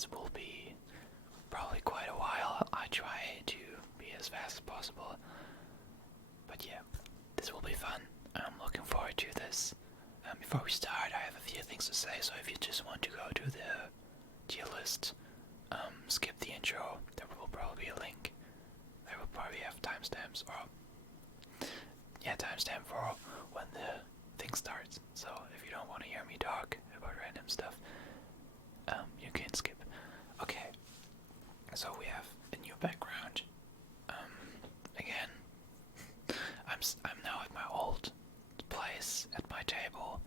this will be probably quite a while. I try to be as fast as possible. But yeah, this will be fun. I'm looking forward to this. Before we start, I have a few things to say, so if you just want to go to the tier list, skip the intro, there will probably be a link. I will probably have timestamps, or yeah, timestamp for when the thing starts. So if you don't want to hear me talk about random stuff, you can skip. Okay, so we have a new background. Again, I'm now at my old place at my table,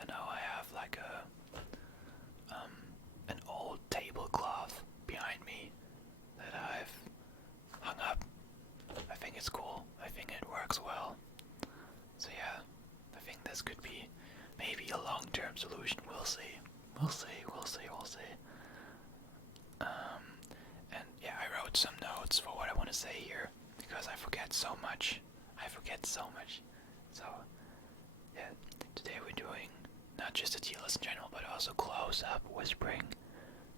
and now I have like an old tablecloth behind me that I've hung up. I think it's cool. I think it works well. So yeah, I think this could be maybe a long-term solution. We'll see. We'll see. And yeah, I wrote some notes for what I want to say here because I forget so much. So yeah, today we're doing not just a tier list in general, but also close-up whispering,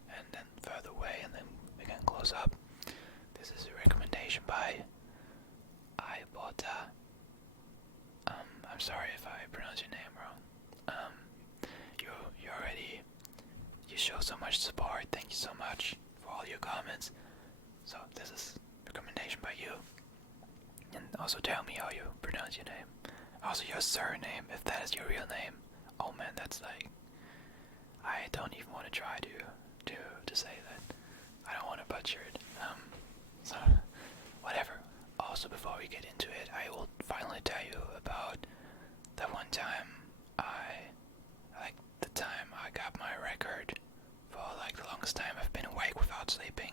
and then further away, and then again close-up. This is a recommendation by Ibota. I'm sorry if I pronounce your name wrong. You show so much support. Thank you so much for all your comments. So this is a recommendation by you. And also tell me how you pronounce your name. Also your surname, if that is your real name. Oh man, that's like, I don't even want to try to say that. I don't want to butcher it. So whatever. Also, before we get into it, I will finally tell you about that one time the time I got my record for like the longest time I've been awake without sleeping.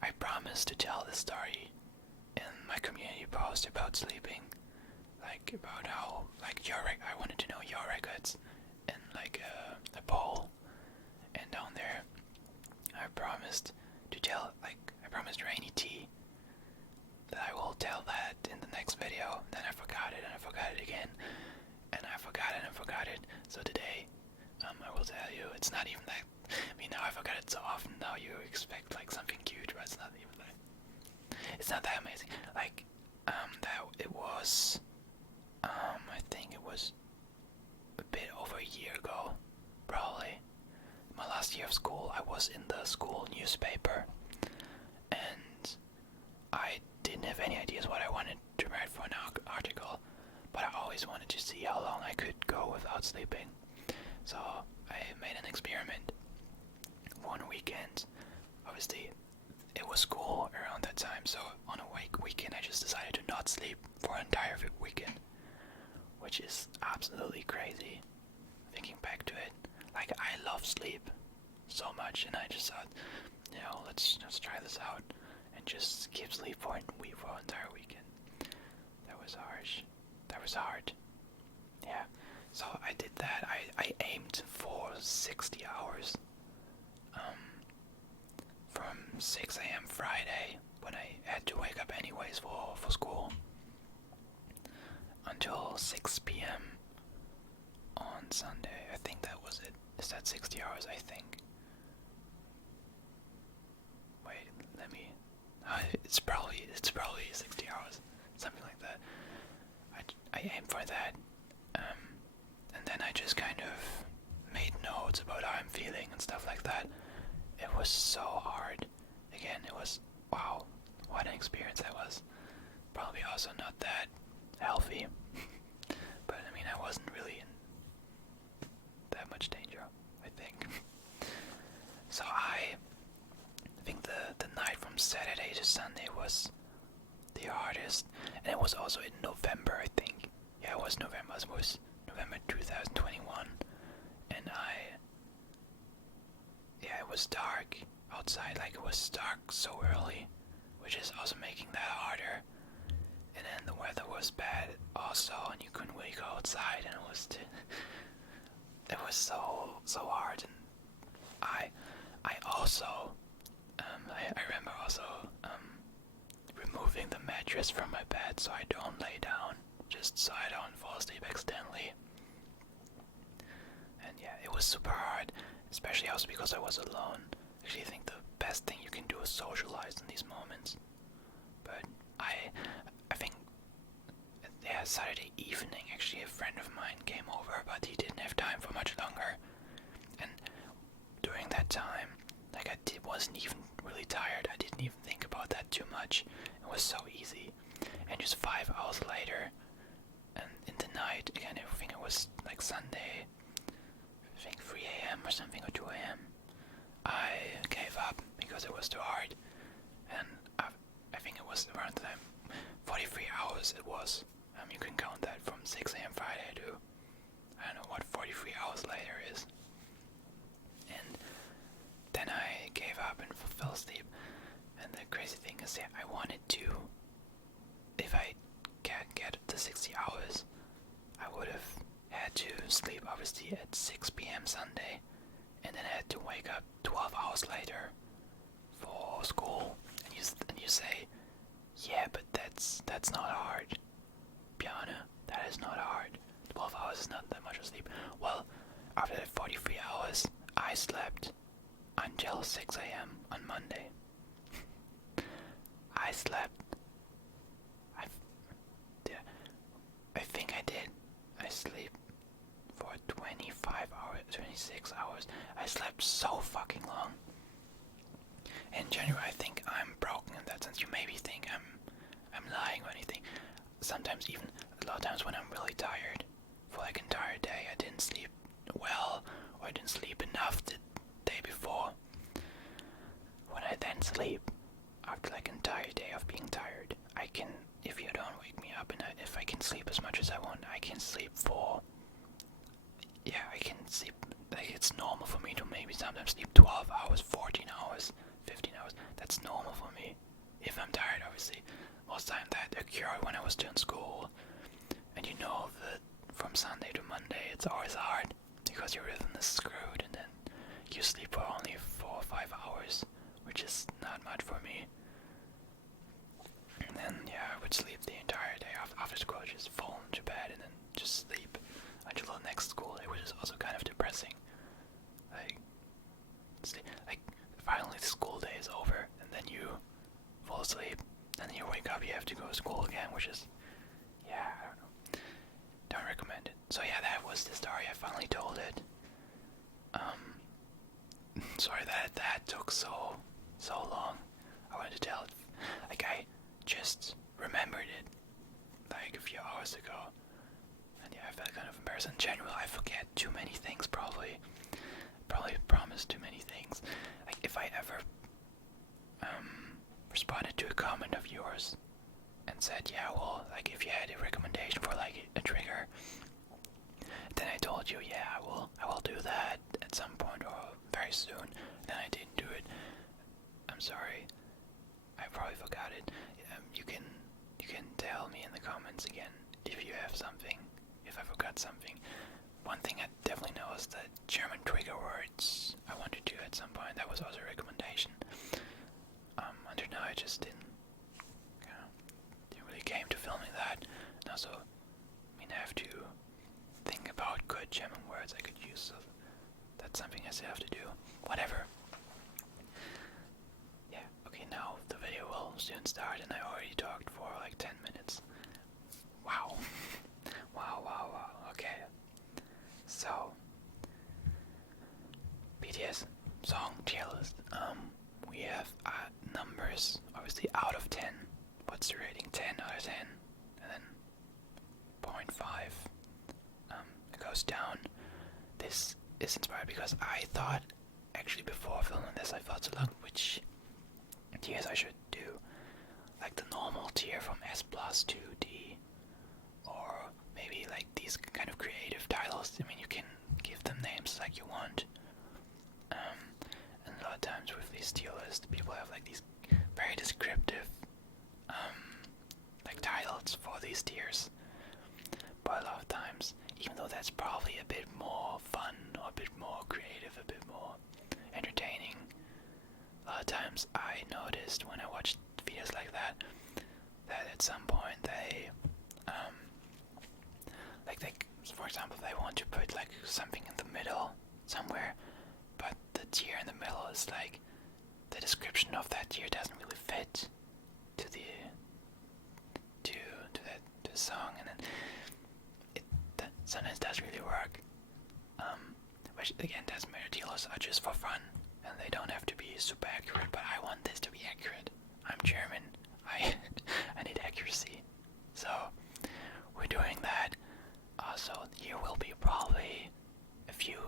I promised to tell this story in my community post about sleeping, like about how I wanted to know your records in like a poll, and down there I promised Rainy T that I will tell that in the next video. Then I forgot it, and I forgot it again, and I forgot it and forgot it. So today, I will tell you. It's not even that. I mean, now I forgot it so often. Now you expect like something huge, but it's not even that. It's not that amazing. Like, that it was. I think it was a bit over a year ago, probably. My last year of school, I was in the school newspaper, and I didn't have any ideas what I wanted to write for an article, but I always wanted to see how long I could go without sleeping. So I made an experiment. One weekend, obviously it was school around that time, so on a weekend I just decided to not sleep for an entire weekend, which is absolutely crazy thinking back to it. Like, I love sleep so much, and I just thought, let's try this out and just skip sleep for an entire weekend. That was harsh. That was hard. Yeah. So I did that. I aimed for 60 hours. From 6 a.m. Friday, when I had to wake up anyways for school, until 6 p.m. on Sunday. I think that was it. Is that 60 hours? I think. Wait, let me. It's probably 60 hours, something like that. I aimed for that, and then I just kind of made notes about how I'm feeling and stuff like that. It was so hard. Again, it was, wow, what an experience that was. Probably also not that healthy, but I mean, I wasn't really in that much danger, I think. So I think the night from Saturday to Sunday was the hardest, and it was also in November, I think. Yeah, it was November. It was November 2021, and it was dark outside. Like, it was dark so early, which is also making that harder. And then the weather was bad also, and you couldn't really go outside, and it was so hard. And I also I remember also removing the mattress from my bed so I don't lay down, just so I don't fall asleep accidentally. And yeah, it was super hard, especially also because I was alone. actually think the best thing you can do is socialize in these moments. But I think, yeah, Saturday evening, actually, a friend of mine came over, but he didn't have time for much longer. And during that time, like, wasn't even really tired. I didn't even think about that too much. It was so easy. And just 5 hours later, and in the night, again, I think it was like Sunday, I think 3 a.m. or something, or 2 a.m., I gave up because it was too hard. And I think it was around the time, 43 hours it was. You can count that from 6 a.m. Friday to, I don't know what 43 hours later is. And then I gave up and fell asleep. And the crazy thing is that I wanted to, if I can't get the 60 hours, I would have had to sleep obviously at 6 p.m. Sunday, and then I had to wake up 12 hours later for school. And you say, yeah, but that's not hard. Bjarne, that is not hard. 12 hours is not that much of sleep. Well, after that 43 hours, I slept until 6 a.m. on Monday. I slept. I think I did. I sleep for 25 hours, 26 hours. I slept so fucking long. In January, I think I'm broken in that sense. You maybe think I'm lying or anything. Sometimes even a lot of times when I'm really tired for like an entire day, I didn't sleep well or I didn't sleep enough the day before. When I then sleep after like an entire day of being tired, I can, if you don't wake me up, and if I can sleep as much as I want, I can sleep for, yeah, I can sleep, like it's normal for me to maybe sometimes sleep 12 hours, 14 hours, 15 hours. That's normal for me. If I'm tired, obviously. Most time that occurred when I was still in school. And you know that from Sunday to Monday it's always hard because your rhythm is screwed, and then you sleep for only 4 or 5 hours, which is not much for me. And then, yeah, I would sleep the entire day after school, just fall into bed and then just sleep until the next school day, which is also kind of depressing. Like finally the school day is over, and then you fall asleep, and then you wake up, you have to go to school again, which is, yeah, I don't know. Don't recommend it. So yeah, that was the story. I finally told it. Sorry that took so long. I wanted to tell it. Like, I just remembered it like a few hours ago. And yeah, I felt kind of embarrassed. In general, I forget too many things, probably promise too many things. Like, if I ever responded to a comment of yours and said, yeah, well, like, if you had a recommendation for like a trigger, then I told you, yeah, I will do that at some point or very soon, then I didn't do it. I'm sorry. I probably forgot it. You can tell me in the comments again if you have something, if I forgot something. One thing I definitely know is that German trigger words I want to do at some point. That was also a recommendation. Until now I just didn't really came to filming that. And also, I have to think about good German words I could use, so that's something I still have to do. Whatever. Yeah, okay, now the video will soon start, and I already talked for like 10 minutes. Wow. Wow. Okay. So, BTS Song tier list. We have numbers, obviously out of 10. What's the rating? 10 out of 10. And then 0.5. It goes down. This is inspired because I thought, actually before filming this, I thought so long which tiers I should do. Like the normal tier from S plus to D. Or maybe like these kind of creative titles. I mean, you can give them names like you want. And a lot of times with these tier lists, people have like these very descriptive like titles for these tiers. But a lot of times, even though that's probably a bit more fun or a bit more creative, a bit more entertaining, a lot of times I noticed when I watched videos like that at some point they for example, they want to put like something in the middle somewhere, but the tier in the middle is like description of that tier doesn't really fit to the to the song, and then that sometimes does really work. Which again doesn't matter. Tier lists are just for fun, and they don't have to be super accurate. But I want this to be accurate. I'm German. I need accuracy. So we're doing that. Also, here will be probably a few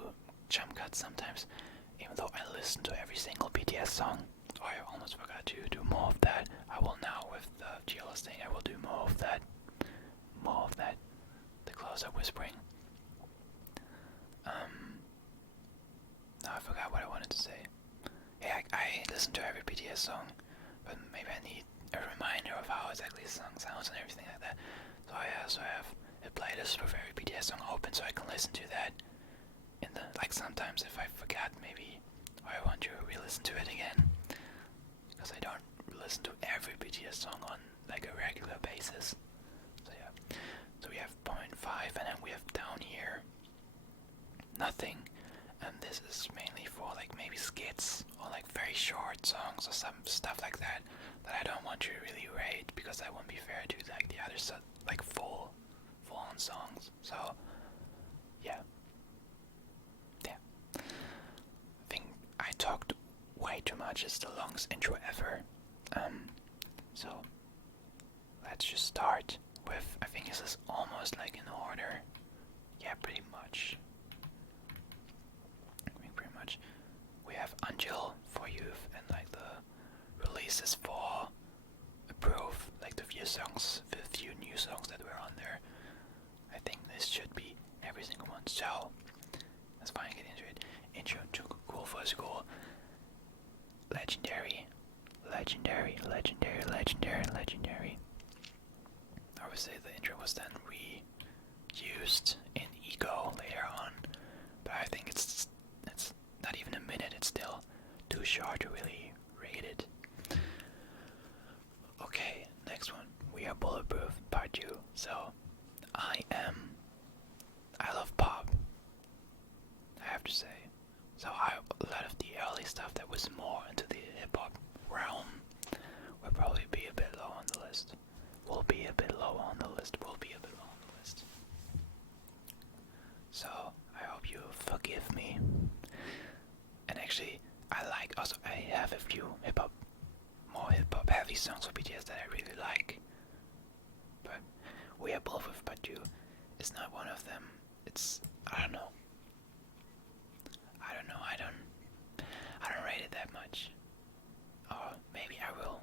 jump cuts sometimes. Even though I listen to every single BTS song, I almost forgot to do more of that. I will now with the tier listing. I will do more of that. The close-up whispering. Now I forgot what I wanted to say. Yeah, I listen to every BTS song, but maybe I need a reminder of how exactly the song sounds and everything like that. So I also have a playlist with every BTS song open, so I can listen to that. In the sometimes if I forgot, maybe I want to re-listen to it again, because I don't listen to every BTS song on like a regular basis. So yeah, so we have 0.5, and then we have down here nothing. And this is mainly for like maybe skits or like very short songs or some stuff like that I don't want to really rate, because that wouldn't be fair to like the other like full on songs. So yeah. I think I talked way too much. It's the longest intro ever. So let's just start with, I think this is almost like in order. Yeah, pretty much. We have Untitled for Youth, and like the releases for Approve, like the few new songs that were on there. I think this should be every single one. So let's finally get into it. Intro to Cool for School. Legendary. Obviously the intro was then reused in Ego later on, but I think it's not even a minute. It's still too short to really rate it. Okay, next one. We are Bulletproof Part 2. So I love pop, I have to say. So a lot of the early stuff that was more into the hip hop realm will probably be a bit low on the list. Will be a bit low on the list. So I hope you forgive me. And actually, I have a few more hip hop heavy songs for BTS that I really like. But We Are Bulletproof Part 2 is not one of them. I don't know. I don't rate it that much. Or maybe I will.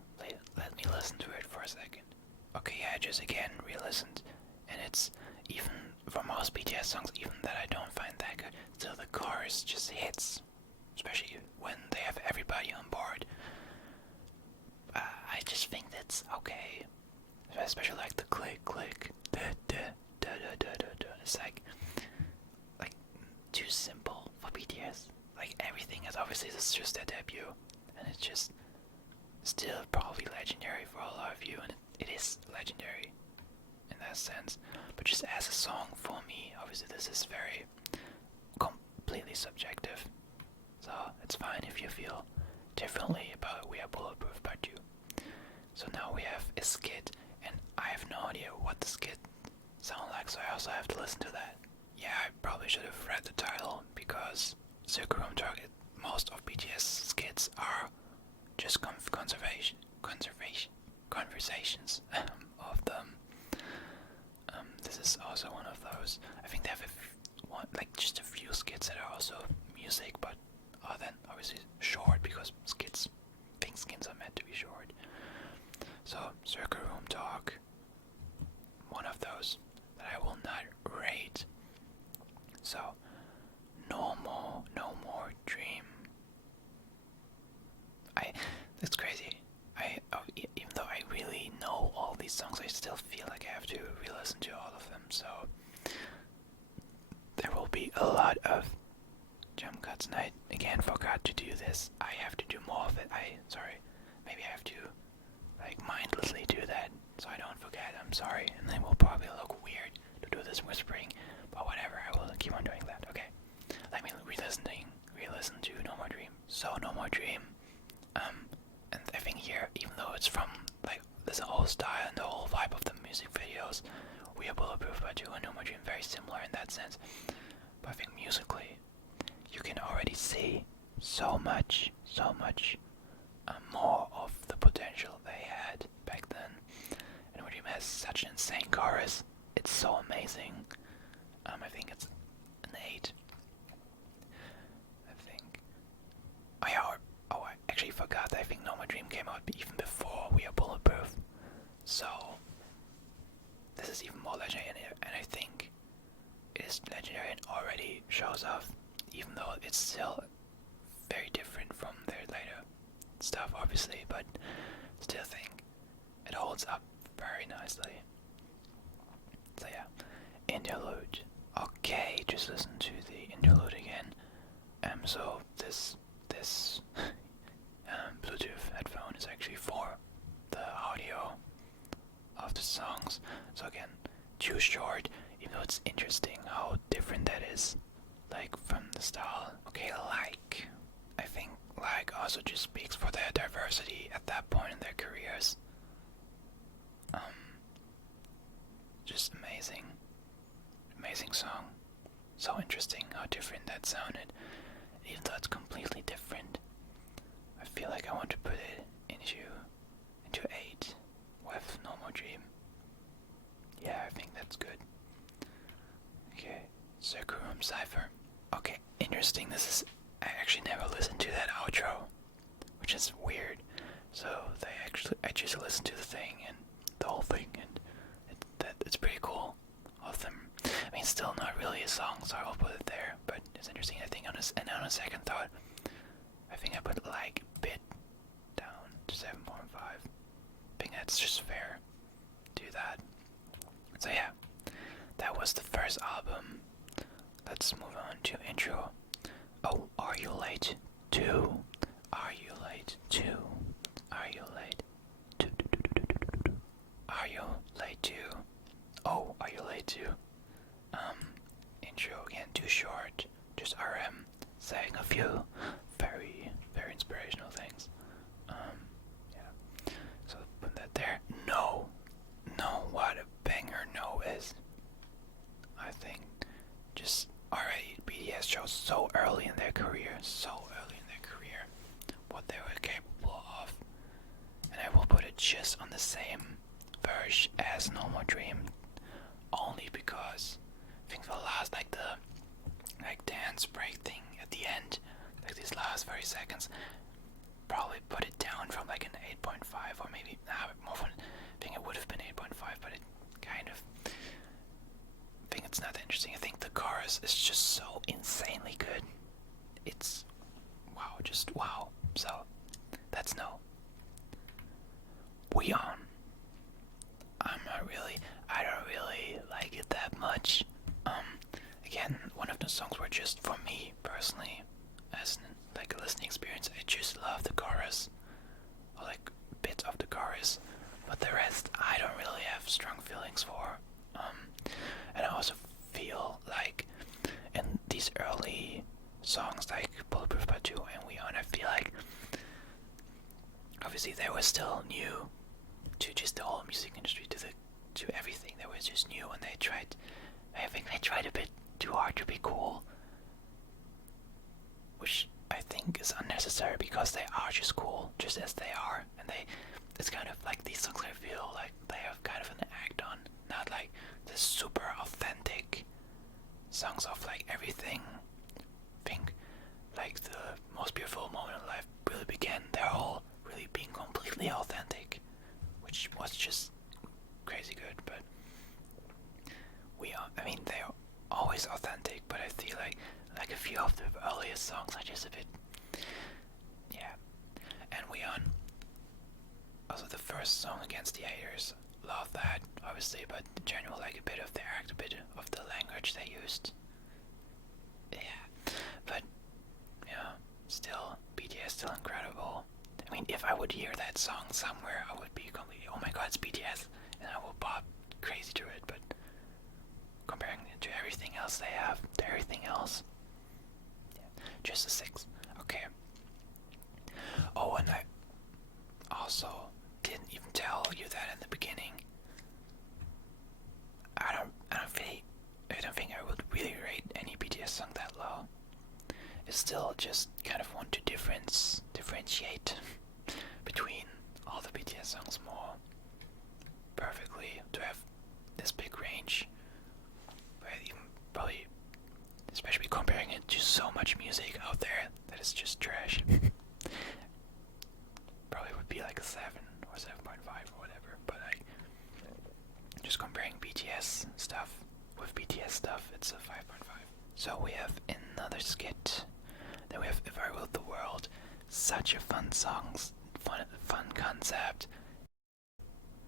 Let me listen to it for a second. Okay, yeah, I just again re-listened, and it's even for most BTS songs, even that I don't find that good, still the chorus just hits, especially when they have everybody on board. I just think that's okay, especially like the click, da da da da da da da. It's like too simple for BTS. Like everything is obviously this is just their debut, and it's just still probably legendary for a lot of you, and it is legendary in that sense. But just as a song for me, obviously this is very completely subjective. So it's fine if you feel differently about We Are Bulletproof Part 2. So now we have a skit, and I have no idea what the skit sounds like, so I also have to listen to that. Yeah, I probably should have read the title, because Circle Room Target, most of BTS skits are just conversations of them. This is also one of those. I think they have just a few skits that are also music, but are then obviously short, because skits are meant to be short. So Circle Room Talk, one of those that I will not rate. So No More Dream. It's crazy. Even though I really know all these songs, I still feel like I have to re-listen to all of them. So there will be a lot of jump cuts, and I again forgot to do this. I have to do more of it. Maybe I have to mindlessly do that so I don't forget. I'm sorry, and then will probably look weird to do this whispering, but whatever. I will keep on doing that. Okay. Let me re-listen to No More Dream. So No More Dream. it's from like this whole style and the whole vibe of the music videos. We Are Bulletproof by 2 and Normal Dream very similar in that sense. But I think musically, you can already see so much more of the potential they had back then. And Normal Dream has such an insane chorus. It's so amazing. I think it's an 8. I think. Oh yeah, I actually forgot that I think Normal Dream came out even before We Are Bulletproof. So this is even more legendary, and I think it is legendary and already shows off, even though it's still very different from their later stuff, obviously, but still think it holds up very nicely. So yeah, interlude. Okay, just listen to the interlude again. So this Bluetooth headphone is actually for the audio of the songs. So again, too short, even though it's interesting how different that is, like from the style. Okay, like, I think like also just speaks for their diversity at that point in their careers. Just amazing song. So interesting how different that sounded. Even though it's completely different, I feel like I want to put it into 8 with Normal Dream. Yeah, I think that's good. Okay, Circle Room Cypher. Okay, interesting. I actually never listened to that outro, which is weird. So I just listened to the thing and the whole thing, and it's pretty cool of them. I mean, still not really a song, so I'll put it there, but it's interesting. I think on a second thought, I think I put like bit down to 7.5. I think that's just fair. Do that. So yeah, that was the first album. Let's move on to intro. Oh, Are You Late? 2. Are you late? 2. Are you late? 2. Are you late? 2. Oh, Are You Late? 2. Intro again, too short. Just RM saying a few very inspirational things. Yeah. So put that there. No, what a banger No is. I think just already BTS shows so early in their career, what they were capable of. And I will put it just on the same verge as Normal Dream, only because I think the last the dance break thing at the end, like these last 30 seconds, probably put it down from like an 8.5 or maybe more than, I think it would have been 8.5, but it kind of, I think it's not that interesting. I think the chorus is just so insanely good. It's wow, just wow. So that's No. We On. I don't really like it that much. Again, one of the songs were just for me personally, as like a listening experience. I just love the chorus, or like bits of the chorus, but the rest I don't really have strong feelings for. And I also feel like in these early songs like Bulletproof by 2 and We On, I feel like obviously they were still new to just the whole music industry, to everything. They were just new, and I think they tried a bit too hard to be cool, which I think is unnecessary because they are just cool, just as they are, and it's kind of like these songs I feel like they have kind of an act on, not like the super authentic songs of like everything. I think like the most beautiful moment in life really began, they're all really being completely authentic, which was just crazy good. But they're always authentic, but I feel like a few of the earliest songs are just a bit, yeah. And We On, also the first song, Against the Haters, love that obviously, but in general, like a bit of the act, a bit of the language they used, yeah. But yeah, still BTS, still incredible. I mean, if I would hear that song somewhere, I would be completely, oh my god, it's BTS, and I will pop crazy to it. But comparing it to everything else they have, yeah, just a 6. Okay. Oh, and I also, told you that in the beginning. I don't think I would really rate any BTS song that low. It's still just kind of want to differentiate between all the BTS songs more perfectly, to have this big range. But you probably, especially comparing it to so much music out there that is just trash, probably would be like a 7 or 7.5 or whatever. But like, just comparing BTS stuff with BTS stuff, it's a 5.5. So we have another skit. Then we have If I Ruled the World. Such a fun song, fun concept.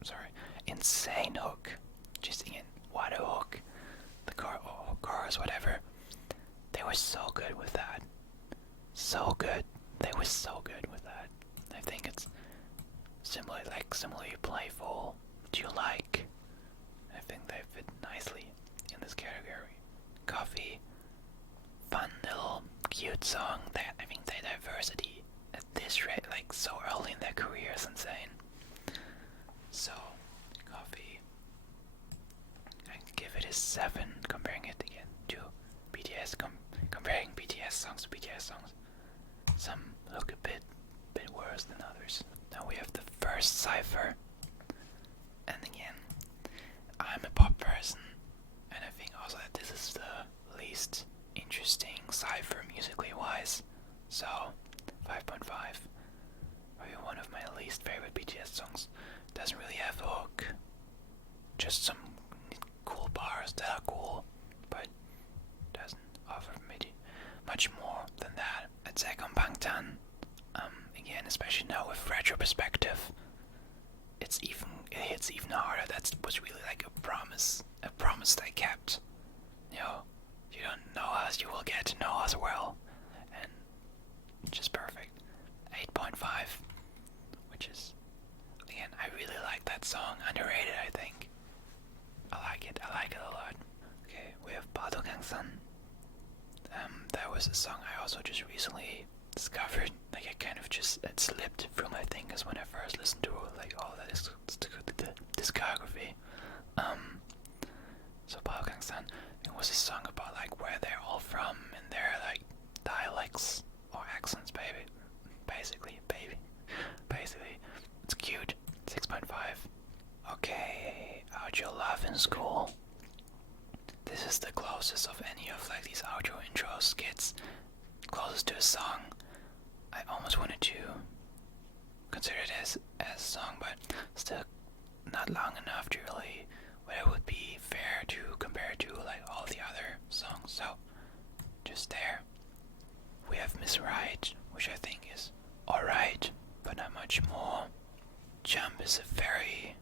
Sorry, insane hook. Just again, what a hook. The chorus, whatever. They were so good with that. So good. They were so good with that. I think it's similarly playful. Do you like? I think they fit nicely in this category. Coffee. Fun little cute song. That, I think the diversity at this rate, like so early in their career, is insane. So, Coffee, I give it a 7, comparing it again to BTS, comparing BTS songs to BTS songs. Some look a bit worse than others. Now we have the first cipher, and again, I'm a pop person, and I think also that this is the least interesting cipher musically wise, so 5.5. Probably one of my least favorite BTS songs. Doesn't really have a hook, just some cool bars that are cool, but doesn't offer maybe much more than that. I'd say Bangtan, again, especially now with retrospective, it hits even harder. That was really like a promise they kept. You know, you don't know us, you will get to know us well, and just perfect. 8.5, which is, again, I really like that song. Underrated, I think. I like it a lot. Okay, we have Bado Gangsan. That was a song I also just recently discovered. Like, it slipped through my fingers when I first listened to like all that is the discography. So Bado Gangsan, it was a song about like where they're all from and their like dialects or accents, basically. It's cute. 6.5. Okay, outro Love in School. This is the closest of any of like these outro intro skits, closest to a song. I almost wanted to consider it as a song, but still not long enough to really where it would be fair to compare to like all the other songs. So just there. We have Miss Right, which I think is alright, but not much more. Jump is a very,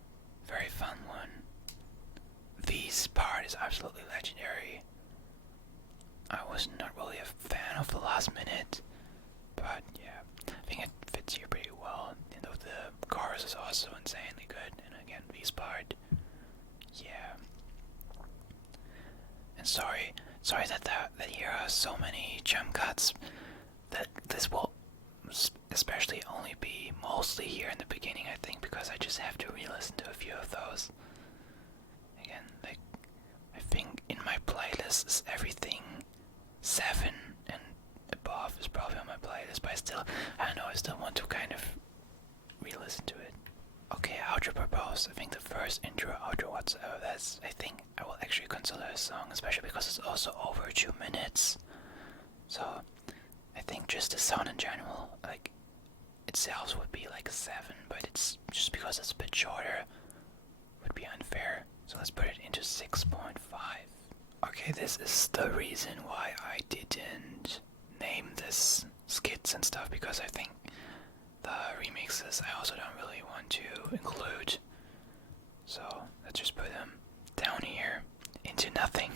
very fun one. V's part is absolutely legendary. I was not really a fan of the last minute, but yeah, I think it fits here pretty well. You know, the chorus is also insanely good, and again, V's part, yeah. And sorry that here are so many jump cuts. That this will especially only be mostly here in the beginning, I think, because I just have to re-listen to a few of those. Again, like, I think in my playlist is everything 7 and above is probably on my playlist, but I don't know, I still want to kind of re-listen to it. Okay, outro Propose. I think the first intro outro whatsoever, I think I will actually consider a song, especially because it's also over 2 minutes. So I think just the sound in general, like, itself would be like a 7, but it's just because it's a bit shorter would be unfair. So let's put it into 6.5. Okay, this is the reason why I didn't name this skits and stuff, because I think the remixes I also don't really want to include. So let's just put them down here into nothing.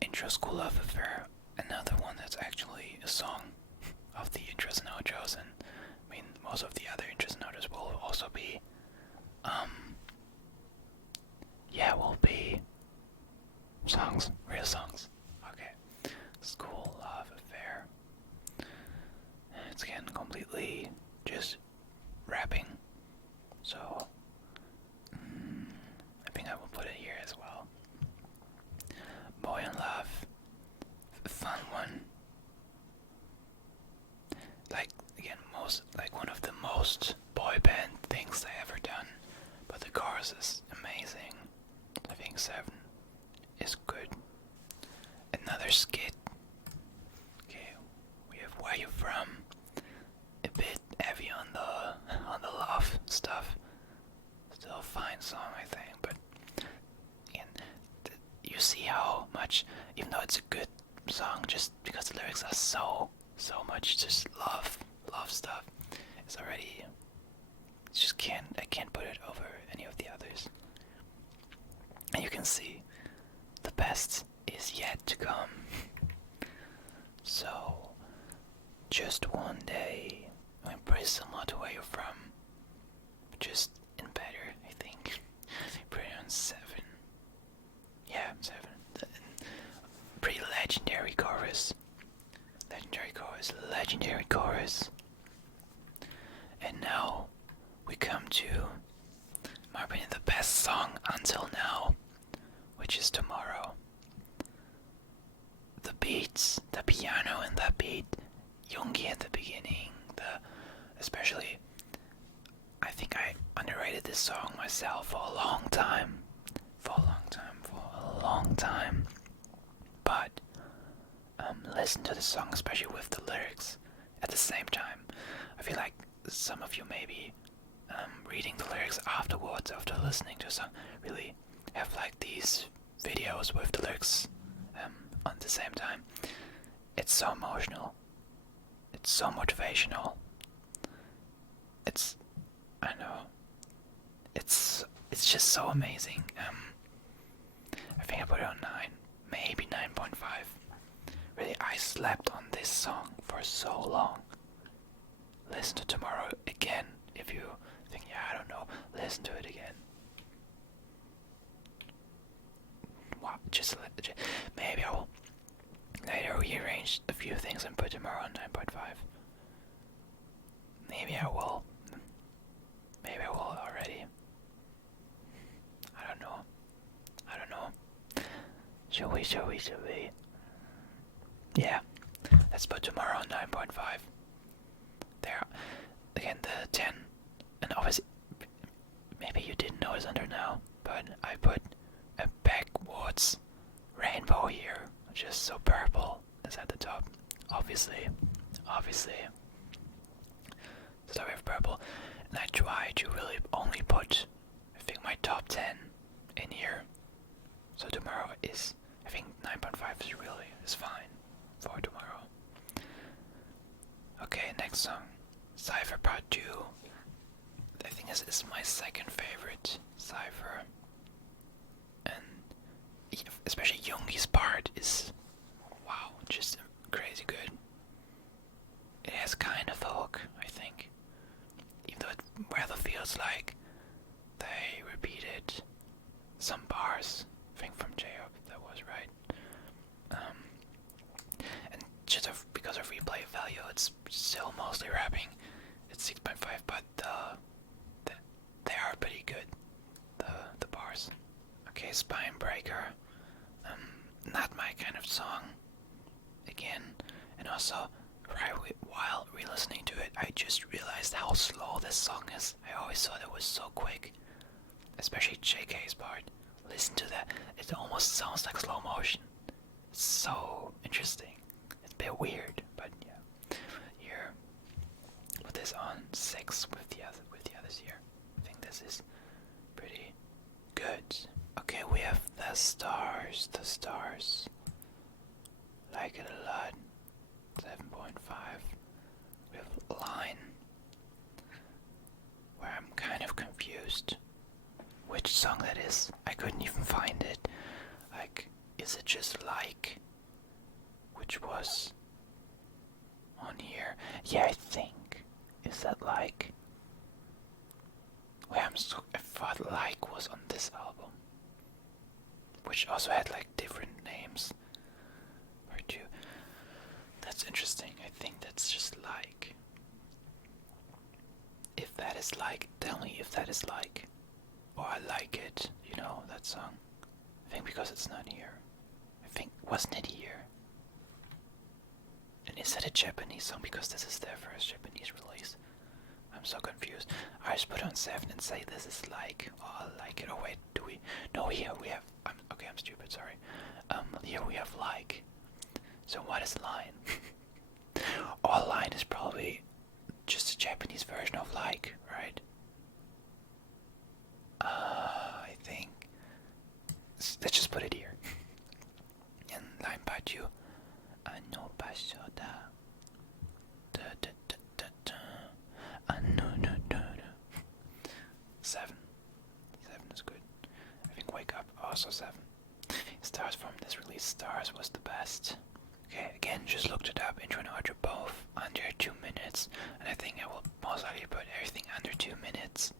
Intro Skool Luv Affair, another one that's actually a song of the intros and outros, and I mean most of the other intros and outros will also be will be songs, real songs. Okay, Skool Luv Affair. It's again completely just rapping, so most like one of the most boy band things they ever done, but the chorus is amazing. I think 7 is good. Another skit. Okay, we have Where You From. A bit heavy on the love stuff. Still a fine song, I think, but again, you see how much, even though it's a good song, just because the lyrics are so much just love stuff, it's already, I can't put it over any of the others. And you can see the best is yet to come. So, Just One Day, I mean, pretty similar to Where You're From, just in better, I think. Pretty on 7. Yeah, 7. Pretty legendary chorus. Legendary chorus. And now we come to, in my opinion, the best song until now, which is Tomorrow. The beats, the piano and the beat, Yoongi at the beginning, especially, I think I underrated this song myself for a long time. But listen to the song, especially with the lyrics at the same time. I feel like some of you maybe reading the lyrics afterwards, after listening to a song, really have like these videos with the lyrics at the same time. It's so emotional. It's so motivational. I know. It's just so amazing. I think I put it on 9, maybe 9.5. Really, I slept on this song for so long. Listen to Tomorrow again if you think, yeah, I don't know. Listen to it again. Wow, maybe I will later rearrange a few things and put Tomorrow on 9.5. Maybe I will already. I don't know. Shall we? Yeah, let's put Tomorrow on 9.5. There, again, the 10, and obviously, maybe you didn't notice under now, but I put a backwards rainbow here, which is so purple. That's at the top, obviously. So we have purple, and I try to really only put, I think, my top 10 in here. So Tomorrow is, I think 9.5 is fine for Tomorrow. Okay, next song, Cypher Part 2. I think this is my second favorite Cypher, and especially Yoongi's part is, wow, just crazy good. It has kind of a hook, I think, even though it rather feels like they repeated some bars, I think from J-Hope, that was right. And just because of replay value, it's still mostly rapping. It's 6.5, but they are pretty good, the bars. Okay, Spine Breaker, not my kind of song, again, and also, while re-listening to it, I just realized how slow this song is. I always thought it was so quick, especially JK's part. Listen to that, it almost sounds like slow motion. It's so interesting. It's a bit weird, but yeah. Here, put this on 6 with the others here. I think this is pretty good. Okay, we have the stars. Like it a lot. 7.5. We have Line, where I'm kind of confused which song that is. I couldn't even find it. Like, is it just Like, which was on here? Yeah, I think. Is that Like? Wait, I thought Like was on this album, which also had like different names. Or two. That's interesting. I think that's just Like. If that is Like, tell me if that is Like. Or I Like It, you know, that song. I think because it's not here. I think, wasn't it here? And is that a Japanese song? Because this is their first Japanese release. I'm so confused. I just put on 7 and say this is like, oh, I like it. Oh wait, do we? No, here we have. Okay, I'm stupid. Sorry. Here we have like. So what is line? Or line is probably just a Japanese version of like, right? I think. Let's just put it here. And line baju. Ano bashoda. Da da da da da. Ano no no no. 7. 7 is good. I think Wake Up also 7. Stars from this release. Stars was the best. Okay, again, just looked it up. Intro and outro both under 2 minutes, and I think I will most likely put everything under 2 minutes,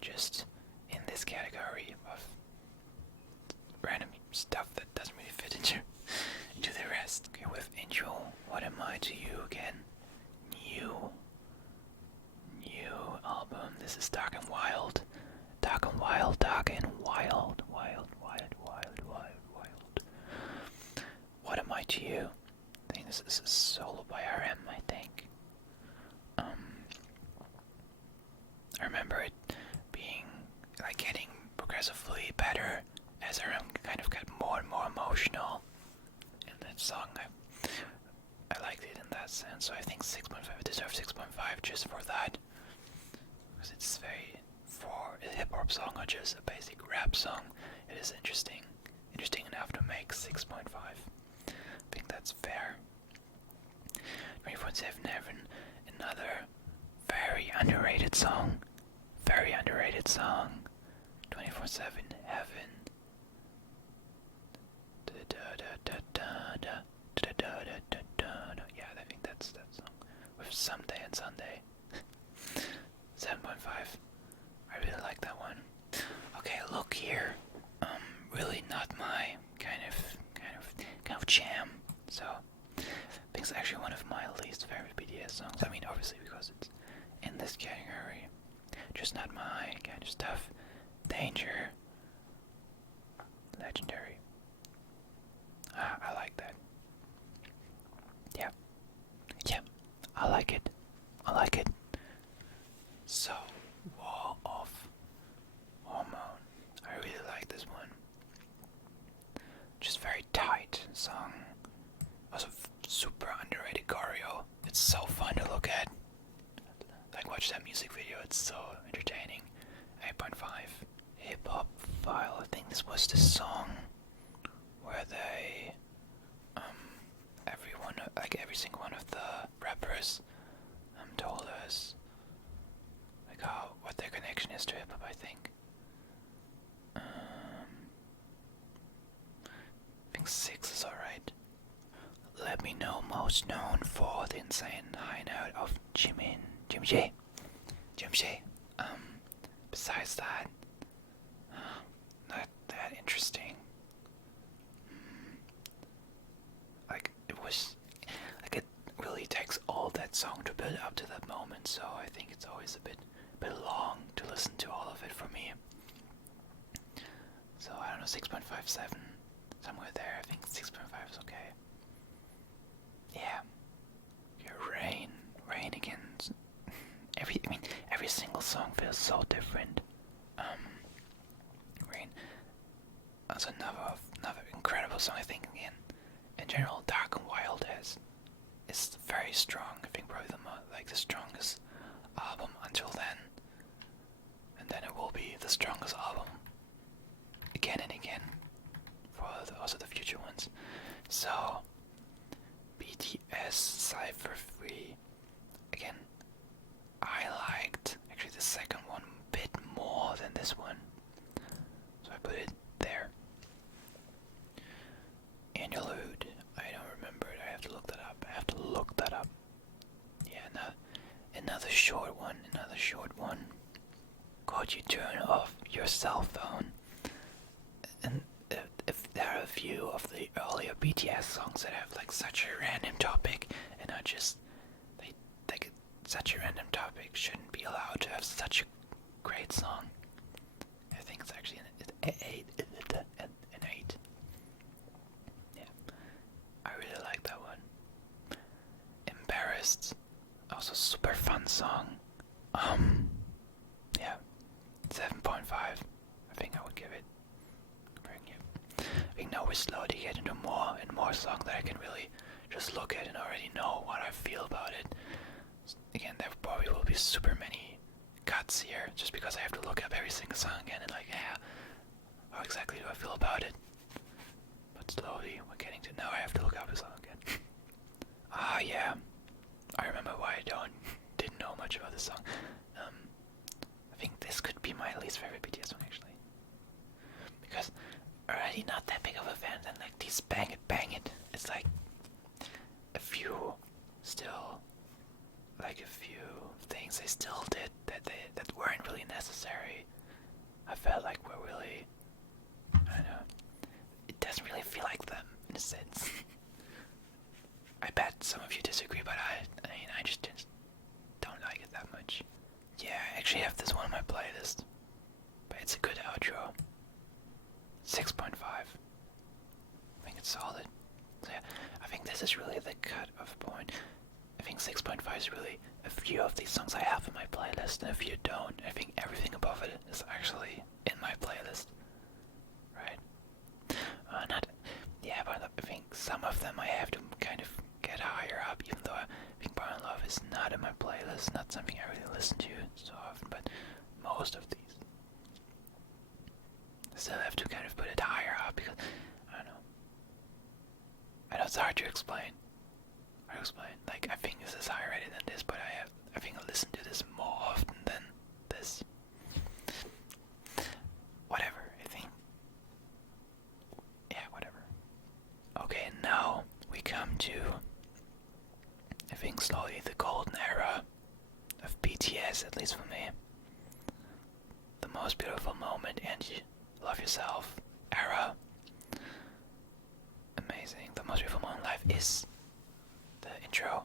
just in this category of random stuff that doesn't really fit into the rest. Okay, with intro, What Am I to You again? New album. This is Dark and Wild. Dark and Wild, Dark and Wild, Wild, Wild, Wild, Wild, Wild. What Am I to You? I think this is a solo by RM, I think. I remember it being, like, getting progressively better as RM kind of got more and more emotional in that song. I liked it in that sense, so I think 6.5, it deserves 6.5 just for that. Because it's very, for a hip-hop song or just a basic rap song, it is interesting enough to make 6.5. I think that's fair. 24/7 Heaven, another very underrated song. 24/7 Heaven. Yeah, I think that's that song. With Someday and Sunday. 7.5. I really like that one. Okay, Look Here. Really not my kind of jam. So I think it's actually one of my least favorite BTS songs. I mean, obviously because it's in this category. Just not my kind of stuff. Danger. Legendary. I like that. Yeah. Yeah. I like it. So, Wall of Hormone. I really like this one. Just very tight song. Also super underrated choreo. It's so fun to look at. Like, watch that music video, it's so entertaining. 8.5. Hip Hop File. I think this was the song where they every single one of the rappers told us like what their connection is to hip hop, I think. I think 6 is alright. Let Me Know, most known for the insane high note of Jim J. Besides that, not that interesting. Like, it really takes all that song to build up to that moment, so I think it's always a bit long to listen to all of it for me. So I don't know, 6.57, somewhere there. I think 6.5 is okay. Yeah. Rain again. Every single song feels so different. Rain. That's another incredible song. I think again, in general, Dark and Wild is very strong. I think probably the strongest album until then, and then it will be the strongest album again and again for also the future ones. So BTS Cypher 3. Again, I liked actually the second one a bit more than this one, so I put it there. Interlude. I don't remember it. I have to look that up. Yeah, another short one. Could you turn off your cell phone? And if there are a few of the earlier BTS songs that have like such a random topic and are just such a random topic shouldn't be allowed to have such a great song. I think it's actually an 8. Yeah, I really like that one. Tierlist. Also super fun song. Yeah, 7.5. I think I would give it. I think now we're slowly getting into more and more songs that I can really just look at and already know what I feel about it. Again, there probably will be super many cuts here, just because I have to look up every single song again and like, yeah, how exactly do I feel about it? But slowly we're getting to now I have to look up a song again. Ah, yeah. I remember why I didn't know much about this song. I think this could be my least favorite BTS song actually, because already not that big of a fan. Then like these bang it. It's like a few things they still did that weren't really necessary. I felt like we're really, I don't know. It doesn't really feel like them in a sense. I bet some of you disagree, but I mean, I just don't like it that much. Yeah, I actually have this one on my playlist, but it's a good outro. 6.5. I think it's solid. So yeah, I think this is really the cut-off point. I think 6.5 is really a few of these songs I have in my playlist, and if you don't, I think everything above it is actually in my playlist. Right? But I think some of them I have to kind of get higher up, even though I think Born in Love is not in my playlist, not something I really listen to so often, but most of these I still have to kind of put it higher up because, I don't know. I know it's hard to explain. Like, I think this is higher rated than this, but I think I listen to this more often than this. Whatever, I think. Yeah, whatever. Okay, now we come to, I think, slowly the golden era of BTS, at least for me. The most beautiful moment, and Love Yourself era. Amazing. The most beautiful moment in life is the intro.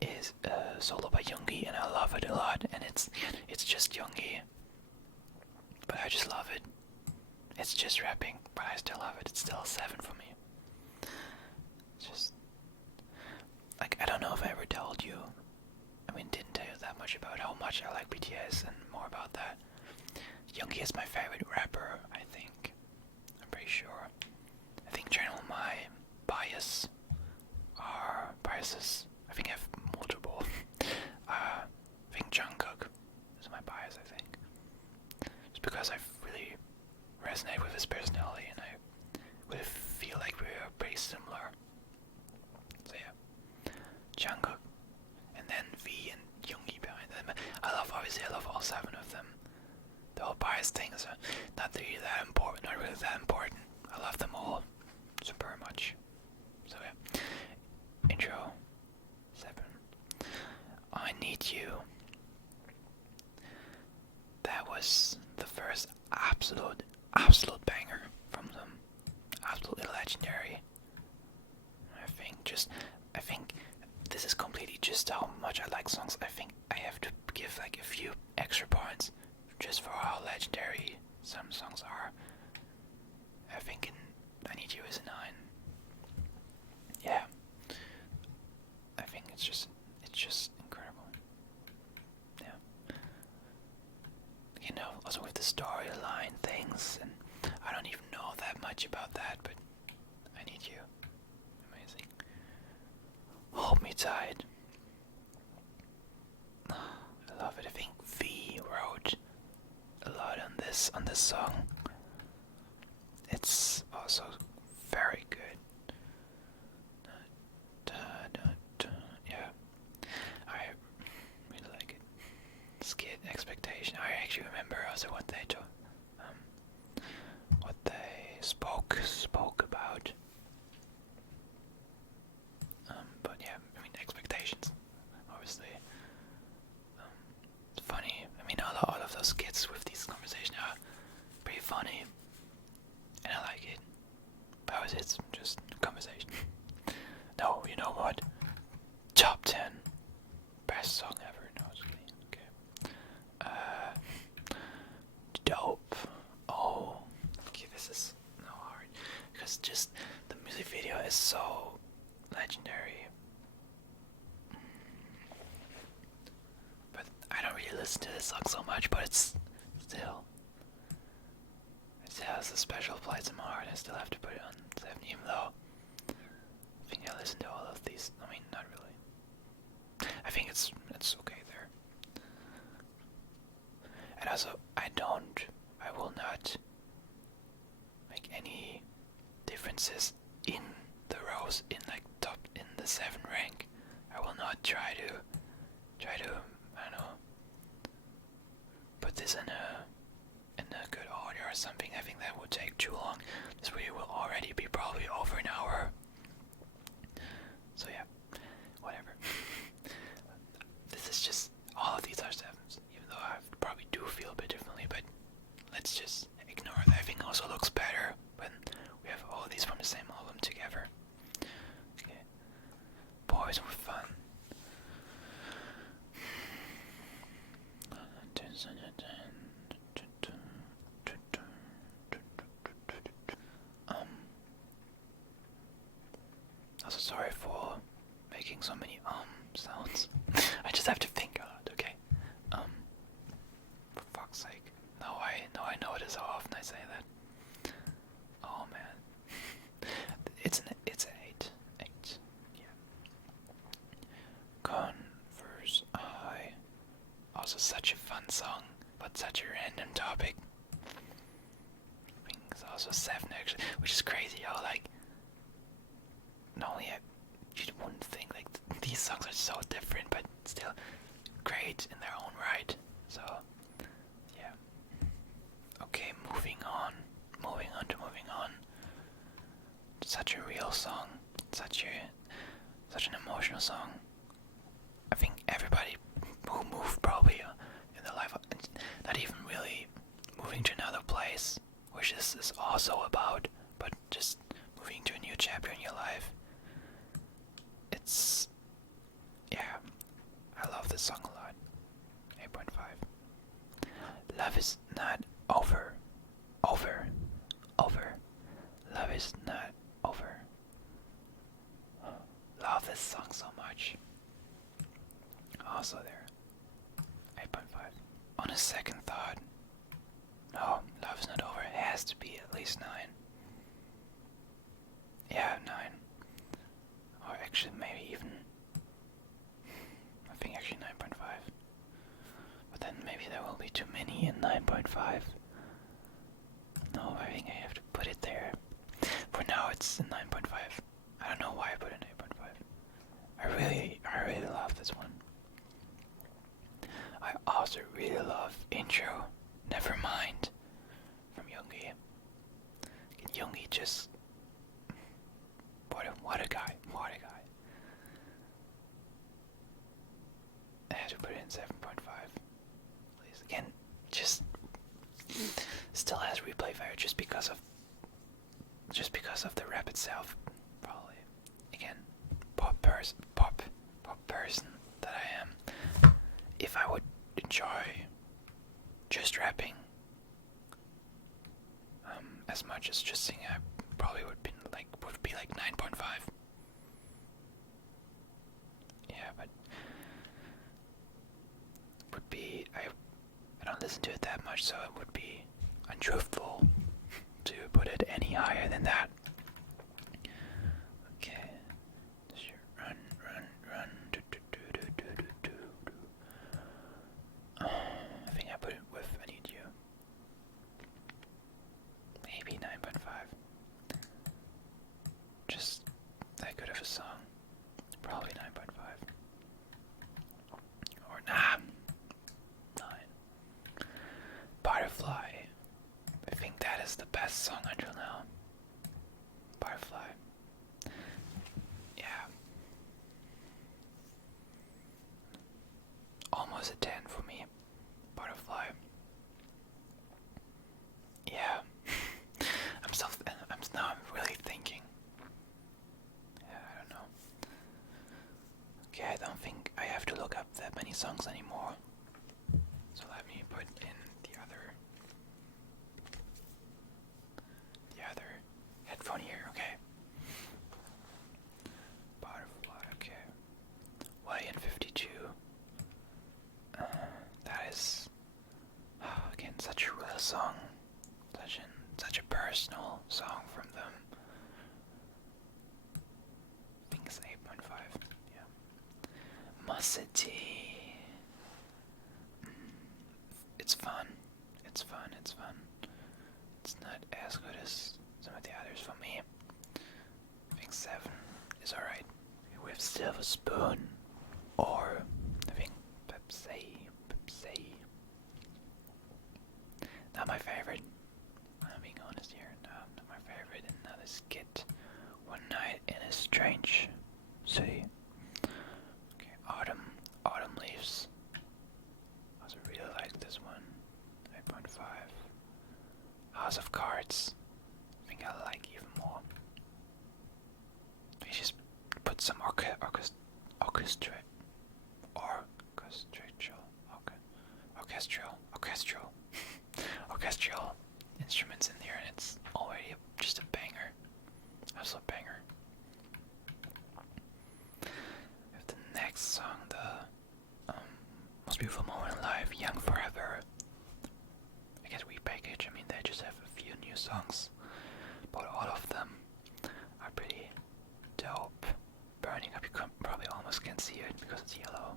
Is solo by Yoongi, and I love it a lot. And it's just Yoongi, but I just love it. It's just rapping, but I still love it. It's still a 7 for me. It's just like, I don't know if I ever told you. I mean, didn't tell you that much about how much I like BTS and more about that. Yoongi is my favorite rapper, I think. I'm pretty sure. I think in general my biases, I think I have multiple. I think Jungkook is my bias, I think. Just because I really resonate with his personality and I really feel like we're pretty similar. So yeah, Jungkook, and then V and Yoongi behind them. I love all 7 of them. The whole bias thing is not really that important, I love them all super much. So yeah, intro 7. I Need You. That was the first absolute banger from them. Absolutely legendary. I think this is completely just how much I like songs. I think I have to give like a few extra points just for how legendary some songs are. I think I Need You is a 9. Yeah. I think it's just incredible. Yeah. You know, also with the storyline things, and I don't even know that much about that, but I Need You. Amazing. Hold Me Tight. I love it. I think V wrote a lot on this song. It's also very good. Yeah, I really like it. Skit Expectation. I actually remember also what they spoke about. But yeah, I mean, expectations, obviously. It's funny. I mean, all of those skits with these conversations are pretty funny, and I like it. But it's just conversation. No, you know what? Top 10 best song ever. No, it's okay. Dope. Oh, okay, this is no hard. listen to this song so much, but it's still, it has a special place in my heart. I still have to put it on 7, even though I think I listen to all of these. I mean, not really. I think it's okay there. And also, I will not make any differences in the rows in like top in the 7 rank. I will not try to I don't know, put this in a good order or something. I think that would take too long. This video will already be probably over an hour. So yeah, whatever. This is just, all of these are 7s, even though I probably do feel a bit differently, but let's just ignore that. I think also looks better when we have all of these from the same album together. Okay. Boys with Fun. Also sorry for making so many sounds. I just have to think a lot, okay? For fuck's sake. Now I notice how often I say that. Oh man. It's an 8. 8. Yeah. Converse I. Also such a fun song, but such a random topic. I think it's also 7 actually, which is crazy how like, not only you wouldn't think like these songs are so different, but still great in their own right. So yeah. Okay, moving on. Such a real song, such an emotional song. I think everybody who moved probably in their life, not even really moving to another place, which this is also about, but just moving to a new chapter in your life. It's, yeah, I love this song a lot. 8.5. Love is not over. Love is not over. Love this song so much. Also there. 8.5. On a second thought, no, love is not over. It has to be at least 9. Yeah, 9. Or actually maybe even, I think actually 9.5. But then maybe there will be too many in 9.5. No, I think I have to put it there. For now it's in 9.5. I don't know why I put it in 8.5. I really love this one. I also really love Intro, Nevermind from Yoongi. Yoongi just, what a guy. I had to put it in 7.5. Please, again, just still has replay value just because of the rap itself, probably. Again, pop person that I am. If I would enjoy just rapping as much as just singing, I probably would be like 9.5. Yeah, but would be, I don't listen to it that much, so it would be untruthful to put it any higher than that. Okay. Run. I think I put it with I Need You. Maybe 9.5. Just that good of a song. Probably 9.5. Or nah. 9. Butterfly. I think that is the best song until now. Butterfly. Yeah. Almost a 10 for me. Butterfly. Yeah. I'm really thinking. Yeah, I don't know. Okay, I don't think I have to look up that many songs anymore. So let me put in the other headphone here, okay. Butterfly, okay. YN52. That is City. It's fun. It's fun. It's fun. It's not as good as some of the others for me. I think 7 is alright. We have Silver Spoon, or I think Pepsi. Not my favorite. I'm being honest here. No, not my favorite. Another skit. One Night in a Strange City. Okay, Autumn Leaves. I also really like this one. 8.5. House of Cards. I think I like even more. We just put some orchestral instruments in there, and it's already just a banger. Absolute banger. We have the next song, the Most Beautiful Moment in Life, Young Forever. I guess repackage. I mean, they just have a few new songs, but all of them are pretty dope. Burning Up, you probably almost can't see it because it's yellow.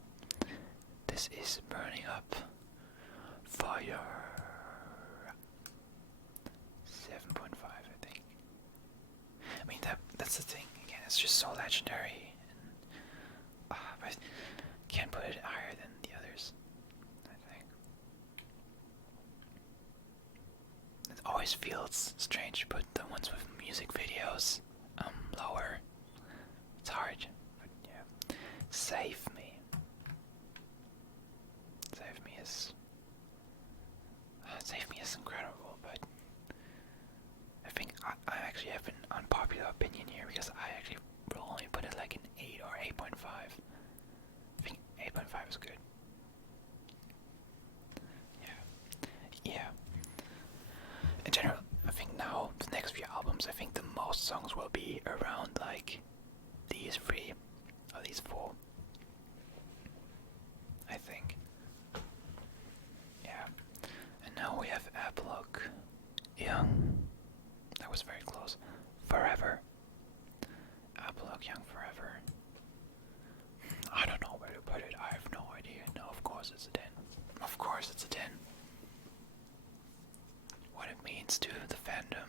This is Burning Up. Fire. 7.5, I think. I mean, that's the thing. Again, it's just so legendary, and I can't put it higher than the others, I think. It always feels strange to put the ones with music videos lower. It's hard, but yeah. Save Me. Save Me is incredible, but I think I actually have an unpopular opinion here, because I actually will only put it like an 8 or 8.5. I think 8.5 is good. Yeah. In general, I think now, the next few albums, I think the most songs will be around like these 3 or these 4. I think. Yeah. And now we have Epilogue. Young. That was very close. Forever. Epilogue, Young Forever. I don't know where to put it. I have no idea. No, of course it's a 10. Of course it's a 10. What it means to the fandom.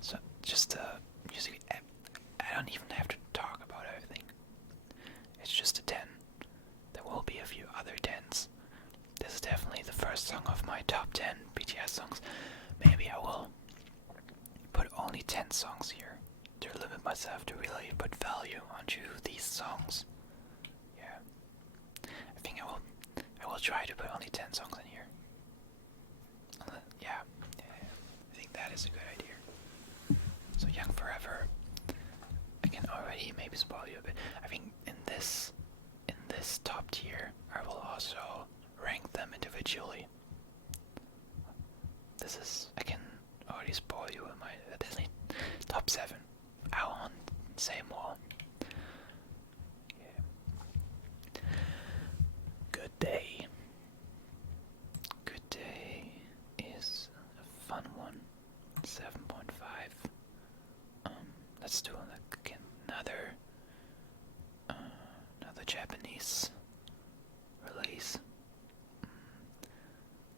So, just the music. I don't even have to talk about everything. It's just a 10. There will be a few other 10s. This is definitely the first song of my top 10 BTS songs. Maybe I will put only 10 songs here to limit myself to really put value onto these songs. Yeah. I think I will try to put only 10 songs in here. Yeah. I think that is a good idea. So Young Forever. I can already maybe spoil you a bit. I think in this top tier, I will also rank them individually. I can already spoil you in my Disney top 7. I won't say more. Yeah. Good Day. Good Day is a fun one. 7.5. Let's do like another Japanese release.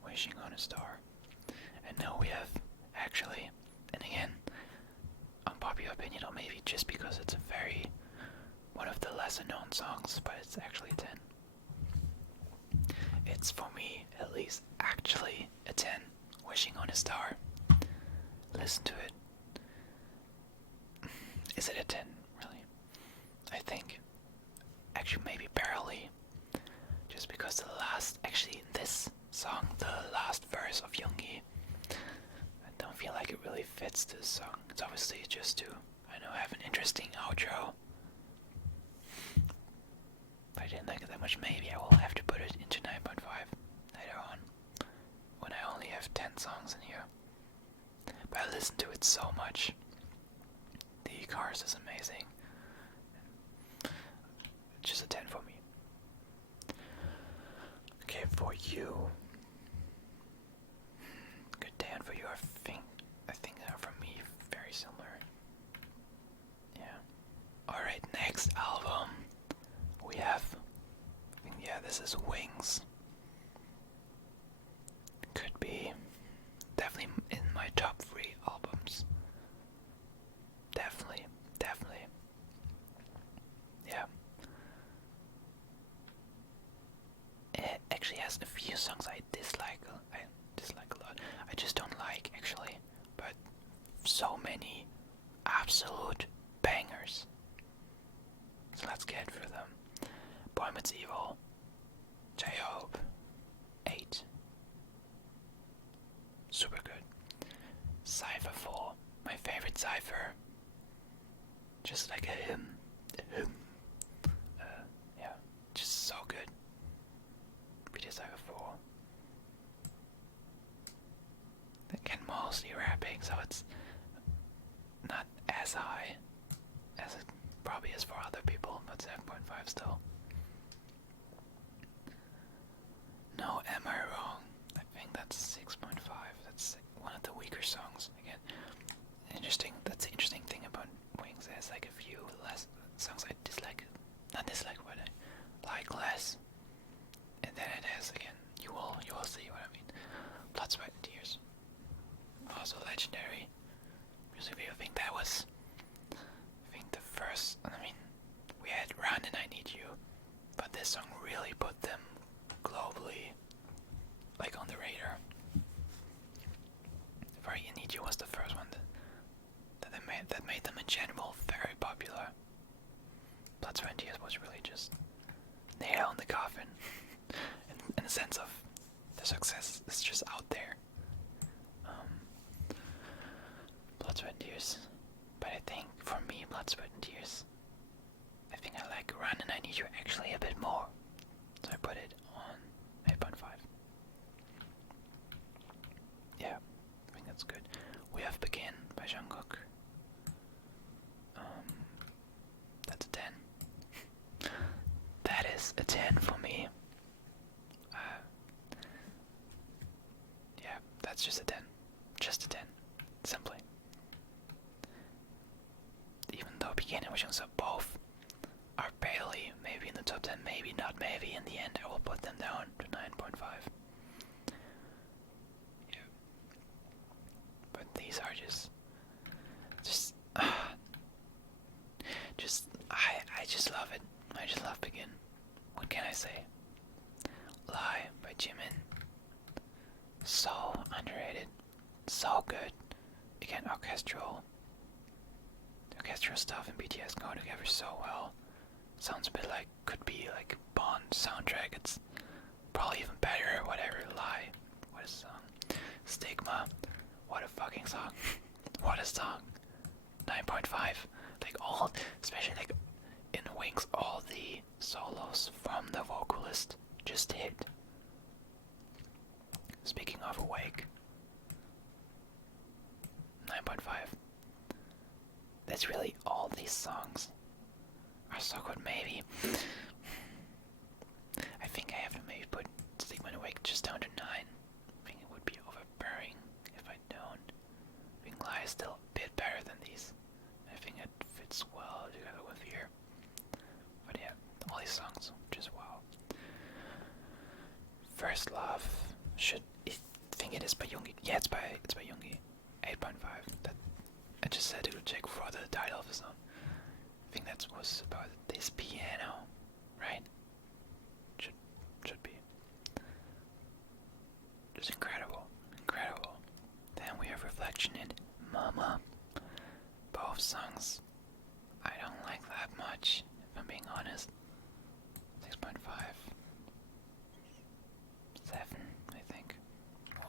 Wishing on a Star. And now we have actually, and again, unpopular opinion, or maybe just because it's one of the lesser known songs, but it's actually a 10. It's, for me at least, actually a 10. Wishing on a Star. Listen to it. Is it a 10, really? I think. Actually, maybe barely. Just because in this song, the last verse of Yoongi, I don't feel like it really fits this song. It's obviously just to, have an interesting outro. If I didn't like it that much, maybe I will have to put it into 9.5 later on, when I only have 10 songs in here. But I listen to it so much. The chorus is amazing. Just a 10 for me. Okay, for you. Good Day, and for you, I think for me, very similar. Yeah. Alright, next album. We have this is Wings. Could be definitely in my top 3 albums. Definitely. Yeah. It actually has a few songs I dislike a lot. I just don't like, actually. But so many absolute bangers. So let's get through them. Boy Meets Evil, J-Hope, 8. Super good. Cypher 4, my favorite Cypher. Just like a hymn. Yeah, just so good. BTS Cypher 4. Again, mostly rapping, so it's not as high as it probably is for other people, but 7.5 still. No, am I wrong? I think that's 6.5. That's one of the weaker songs. Again, interesting. That's the interesting thing about Wings. There's like a few less songs I dislike. Not dislike, but I like less. And then it has again. You will see what I mean. Blood, Sweat, and Tears. Also legendary music video. I think that was. I think the first. I mean, we had Run and I Need You, but this song really put them globally, like on the radar. Very I Need You was the first one that made them in general very popular. Blood, Sweat, and Tears was really just nail in the coffin, in the sense of the success is just out there. Blood, Sweat, and Tears, but I think for me, Blood, Sweat, and Tears, I think I like Run and I Need You actually a bit more, so I put it on 8.5. Yeah, I think that's good. We Have Begin by Jungkook. That's a 10. That is a 10 for me. Yeah, that's just a 10. Just a 10. Simply. Even though Begin and Wishing Up both are barely maybe in the top 10, maybe not maybe, in the end I will put them down to 9.5. Yeah. But these are just I just love it. I just love Begin. What can I say? Lie by Jimin. So underrated. So good. Again, orchestral stuff and BTS go together so well. Sounds a bit like, could be like Bond soundtrack. It's probably even better, whatever. Lie. What a song. Stigma. What a fucking song. What a song. 9.5. Like all, especially like in Wings, all the solos from the vocalist just hit. Speaking of Awake. 9.5. That's really all these songs are so good. Maybe I think I have to maybe put Stigma and Awake just down to 9. I think it would be overbearing if I don't. I think Lie is still a bit better than these. I think it fits well together with here. But yeah, all these songs, just wow. First Love I think it is by Yoongi. Yeah, it's by Yoongi. 8.5. That I just said it would check for the title of the song. I think that was about this piano, right? Should be. Just incredible. Then we have Reflection and Mama. Both songs I don't like that much, if I'm being honest. 6.5. 7, I think.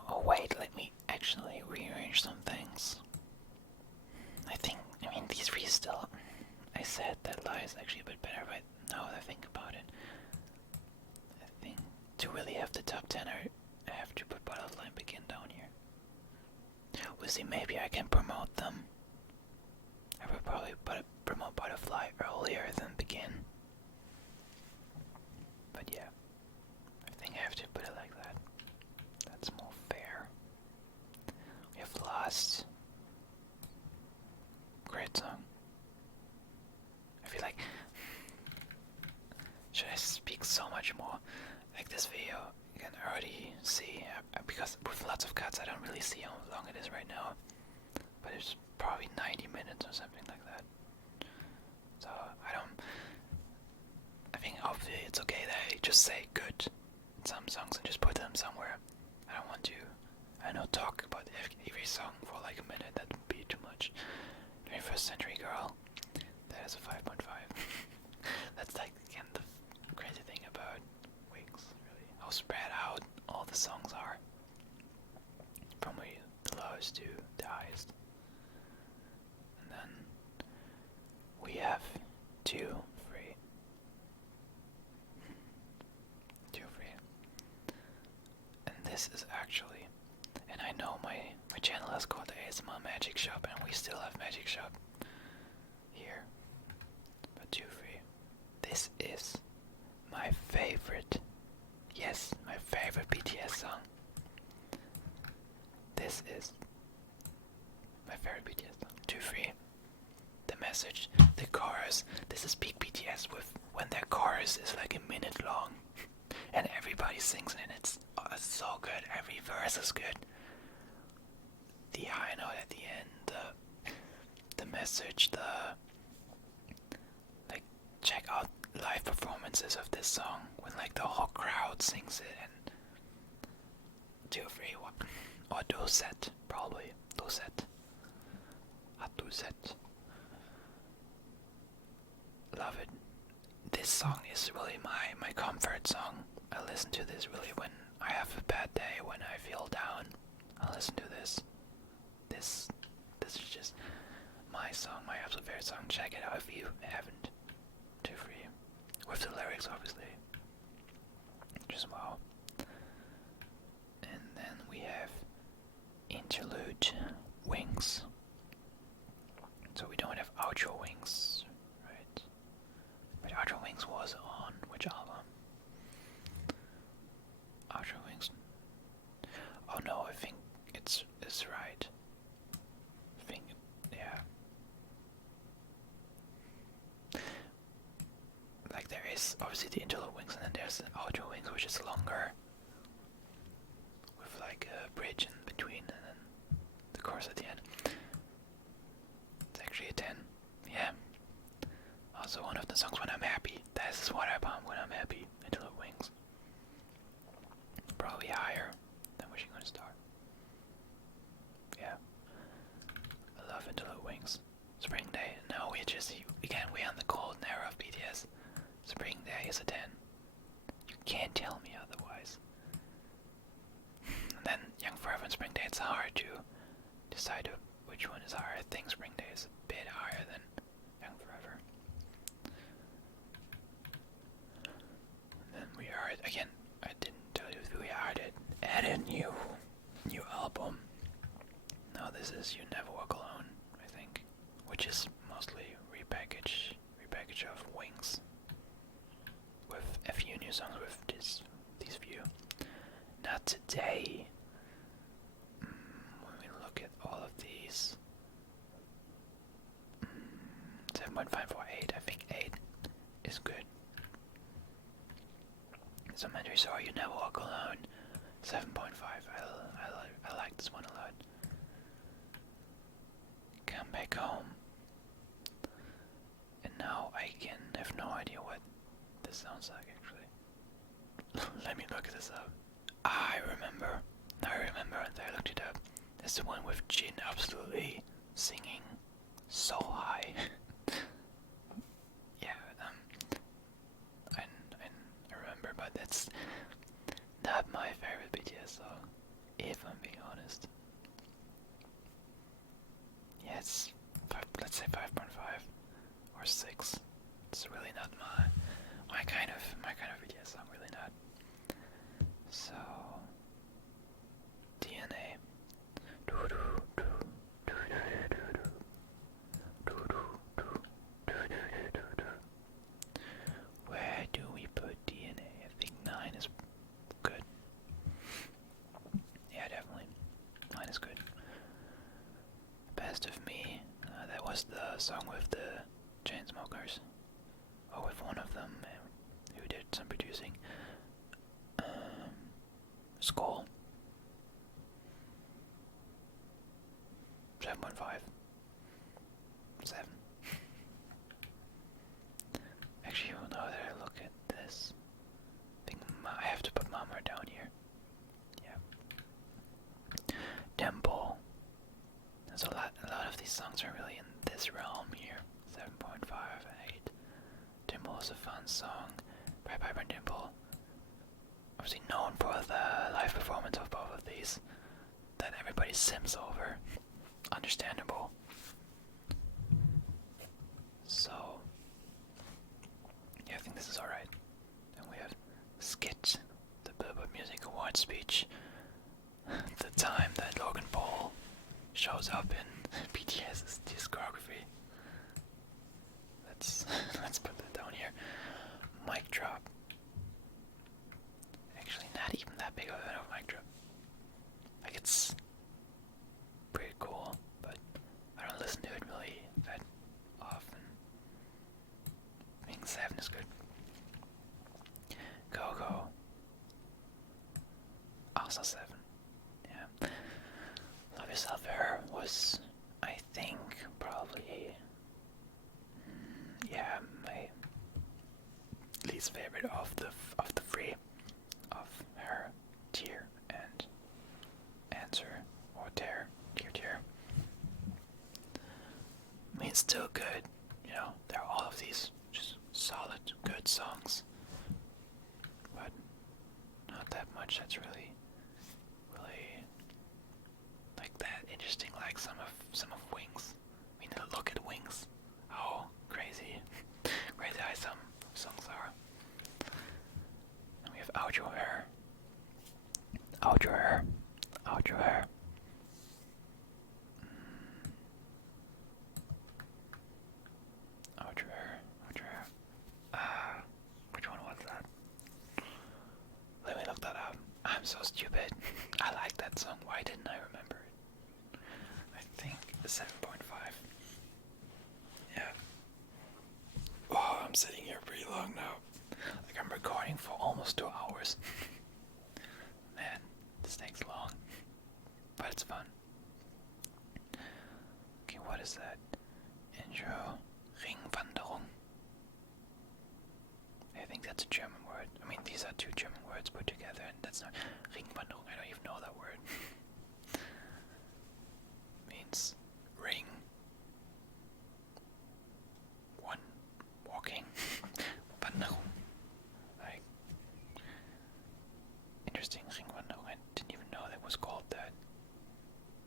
Oh wait, let me actually rearrange some things. I mean these three still, I said that Lie is actually a bit better, but now that I think about it, I think to really have the top 10 I have to put Butterfly and Begin down here. We'll see, maybe I can promote them. I would probably promote Butterfly earlier than Begin. But yeah, I think I have to put it like that. That's more fair. We have Lost. Great song. I feel like, should I speaks so much more. Like this video, you can already see, because with lots of cuts I don't really see how long it is right now, but it's probably 90 minutes or something like that. So I think hopefully it's okay that I just say good in some songs and just put them somewhere. I don't want to, talk about every song for like a minute. That would be too much. 21st Century Girl, that is a 5.5. That's like again the crazy thing about Wings, really, how spread out all the songs are, from the lowest to the highest. And then we have 2, 3. 2, 3. And this is actually, and I know my channel is called ASMR Magic Shop, and we still have Magic Shop here. But 2, 3. This is my favorite, yes, my favorite BTS song. This is my favorite BTS song. 2, 3. The message, the chorus. This is peak BTS with when their chorus is like a minute long, and everybody sings it. It's so good. Every verse is good. The high note at the end, the message, like check out live performances of this song when like the whole crowd sings it, and 2, 3, or Doset, probably Doset. Doset. Love it. This song is really my comfort song. I listen to this really when I have a bad day, when I feel down. I listen to this. This is just my song, my absolute favorite song. Check it out if you haven't. 2, 3. With the lyrics, obviously. Just wow. And then we have Interlude Wings. So we don't have Outro Wings, right? But Outro Wings was on which album? Outro Wings. Oh no, I think it's right. I think, yeah. Like there is obviously the Interlude Wings, and then there's the Outro Wings, which is longer, with like a bridge in between, and then the chorus at the end. It's actually a 10. Yeah. Also one of the songs when I'm happy. This is what I bomb when I'm happy. Interlude Wings. Probably higher than Wishing on a Star. Yeah. I love Interlude Wings. Spring Day. No, we're on the golden era of BTS. Spring Day is a 10. You can't tell me otherwise. And then Young Forever and Spring Day, it's hard to decide which one is higher. I think Spring Day is a bit higher than Young Forever. And then we are, again, I didn't tell you if we add a new album. No, this is You Never Walk Alone, I think, which is mostly repackage of Wings, with a few new songs with these few. Not today. When we look at all of these, 7.548. I think 8 is good. Supplementary Sorry, You Never Walk Alone. 7.5. I like this one a lot. Come Back Home. And now I have no idea what this sounds like actually. Let me look this up. I remember. I looked it up. That's the one with Jin absolutely singing so high. Yeah, I remember, but that's not my favorite BTS song, if I'm being honest. Yeah, it's let's say 5.5 or 6. It's really not my kind of BTS song, really not. So DNA. Where do we put DNA? I think 9 is good. Yeah, definitely. 9 is good. Best of Me. That was the song with the Chainsmokers. Or with one of them who did some producing. Song by Piper and Dimple. Obviously known for the live performance of both of these that everybody sims over. Understandable. So, yeah, I think this is alright. Then we have Skit, the Billboard Music Awards speech. The time that Logan Paul shows up in BTS's discography. Let's put that down here. Mic drop. Actually, not even that big of a mic drop. Like, it's pretty cool, but I don't listen to it really that often. I think 7 is good. Go Go. Also 7. Yeah. Love Yourself Affair was, I think, probably my least favorite of the three of her tier and answer or tier. I mean, it's still good, you know. There are all of these just solid, good songs, but not that much that's really like that interesting. Like some of Wings. I mean, look at Wings. How crazy how some songs are. And we have Out Your Hair. Out Your Hair. Out Your Hair. Out Your Hair. Out Your Hair. Which one was that? Let me look that up. I'm so stupid. I like that song. Why didn't I remember it? I think it's 7.5. Yeah. Oh, I'm sitting here pretty long now. Like, I'm recording for almost 2 hours. Man, this takes long. But it's fun. Okay, what is that? Intro. Ringwanderung. I think that's a German word. I mean, these are 2 German words put together, and that's not Ringwanderung. I don't even know that word. Means ring. One walking. Wanderung. Like, interesting. Ringwanderung. I didn't even know that was called that.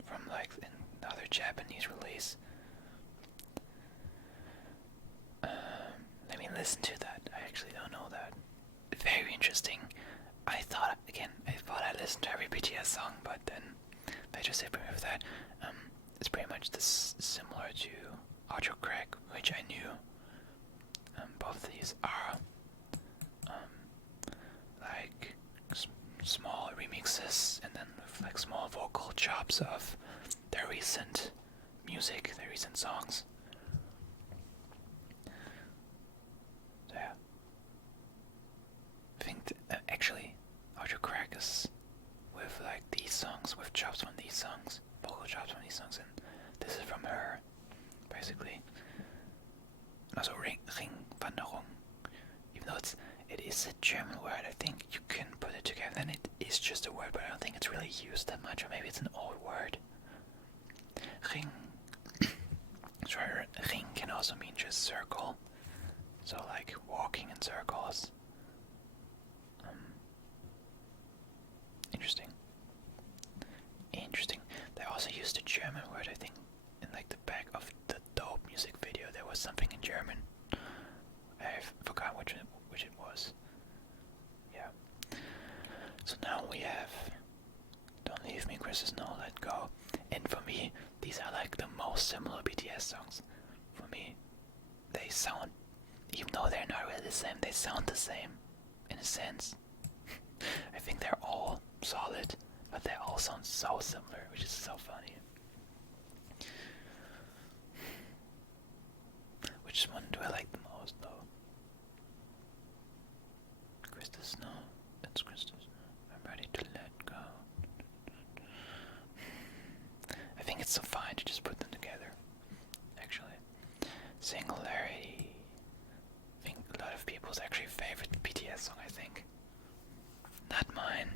From like another Japanese release. Let me listen to that. I actually don't know that. Very interesting. I thought I listened to every BTS song, but then they just hit me with that. It's pretty much this similar to Audio Crack, which I knew. Both of these are like small remixes, and then with like small vocal chops of their recent music, their recent songs. So yeah, I think actually Audio Crack is with like these songs, with chops from these songs, vocal chops from these songs, and this is from her, basically. Also Ringwanderung, even though it is a German word, I think you can put it together, and it is just a word, but I don't think it's really used that much, or maybe it's an old word. Sorry, ring can also mean just circle, so like walking in circles. Interesting. They also used a German word, I think, in like the back of the Dope music video. There was something in German. I forgot which it was. Yeah. So now we have Don't Leave Me, Chris's No, Let Go. And for me, these are like the most similar BTS songs. For me, they sound, even though they're not really the same, they sound the same in a sense. I think they're all solid, but they all sound so similar, which is so funny. Which one do I like the most, though? Chris's No. That's Chris's No. I'm ready to let go. I think it's so fine to just put them together, actually. Singularity. I think a lot of people's actually favorite BTS song, I think. Not mine.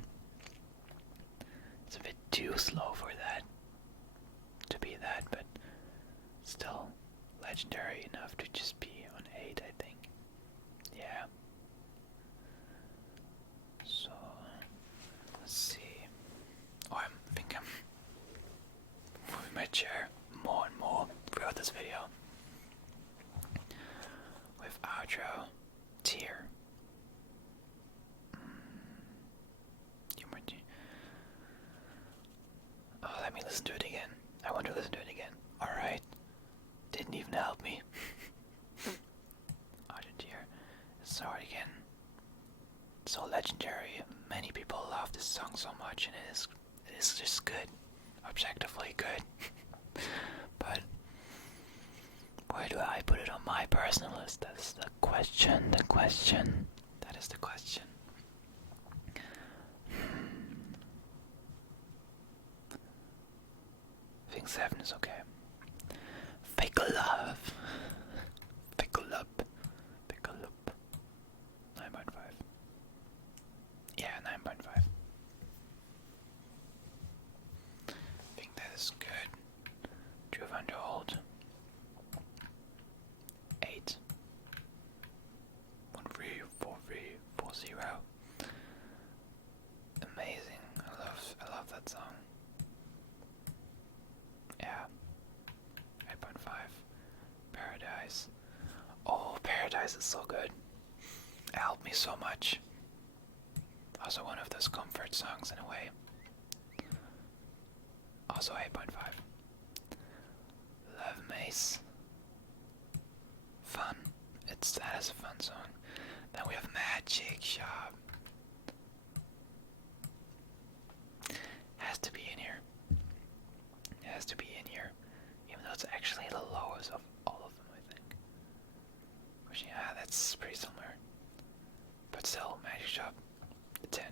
It's a bit too slow for that. To be that, but still legendary enough to just be on 8, I think. Yeah. So let's see. Oh, I think I'm moving my chair more and more throughout this video. With outro, tier. Oh, let me listen to it again. I want to listen to it again. Alright. Didn't even help me. Outro tier. So again. So legendary. Many people love this song so much, and it is just good. Objectively good. But where do I put it on my personal list? That's the question. That is the question. I think 7 is okay. Fake love. Fake love. Fake love. 9.5. Yeah, 9.5. I think that is good. Truth Untold. 8. 134340. Amazing. I love that song. Yeah. 8.5. Paradise. Oh, Paradise is so good. It helped me so much. Also one of those comfort songs in a way. Also 8.5. Love Mace. Fun. That is a fun song. Then we have Magic Shop. Has to be in here. Has to be in here. Even though it's actually the lowest of all of them, I think. Which, yeah, that's pretty similar. But still, Magic Shop. 10.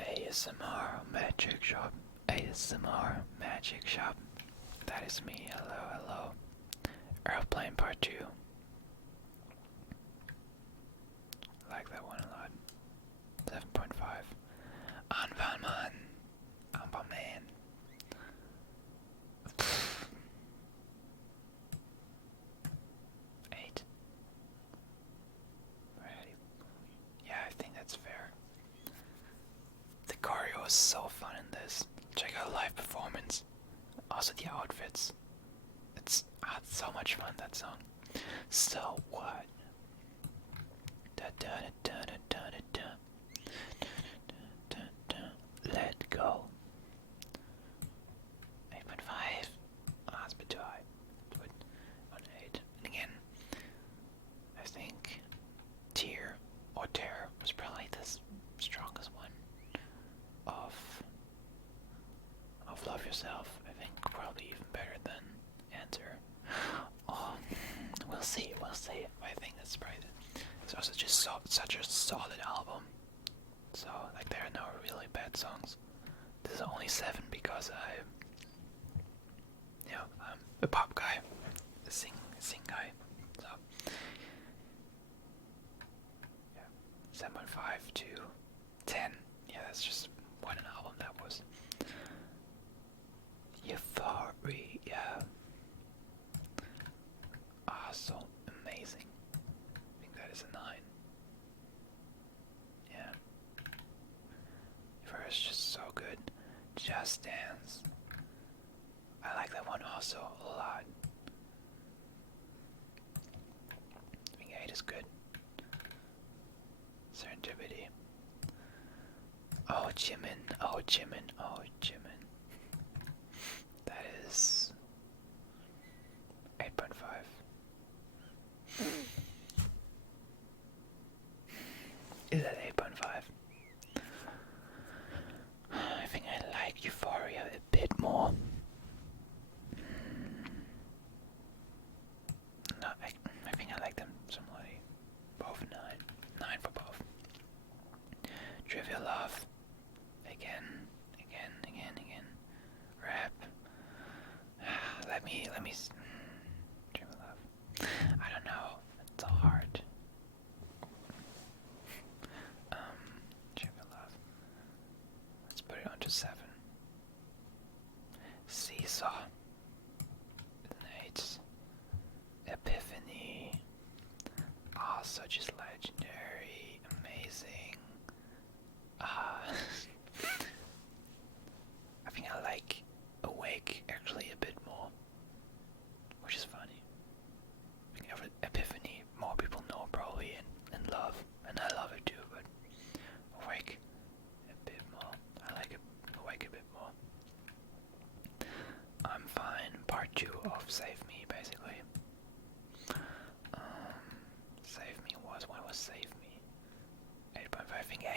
ASMR Magic Shop. ASMR Magic Shop. That is me. Hello. Airplane Part 2. Like that one a lot. 7.5. Anpanman. 8. Yeah, I think that's fair. The choreo is so fun in this. Check out live performance. Also the outfits. It's so much fun, that song. So what? Let go. 8.5. That's a bit too high. Put on 8. And again, I think Tear or Tear was probably the strongest one of Love Yourself. I think probably even better than Answer. Oh, we'll see. I think that's probably it's also just such a solid album. So, like, there are no really bad songs. This is only 7 because I'm a pop guy, a sing guy. So, yeah, 7.5 to 10. Yeah, that's just what an album that was. Euphoria. So amazing. I think that is a 9. Yeah. Euphoria is just so good. Just Dance. I like that one also a lot. I think 8 is good. Serendipity. Oh, Jimin. That is 8.5. Is that 8.5? I think I like Euphoria a bit more. No, I think I like them similarly. Both 9. 9 for both. Trivial Love. Again. Rap. Let me. Trivial Love. I don't know. It's so hard. Trivial Love. Let's put it on to 7. Seesaw. With an 8. Epiphany.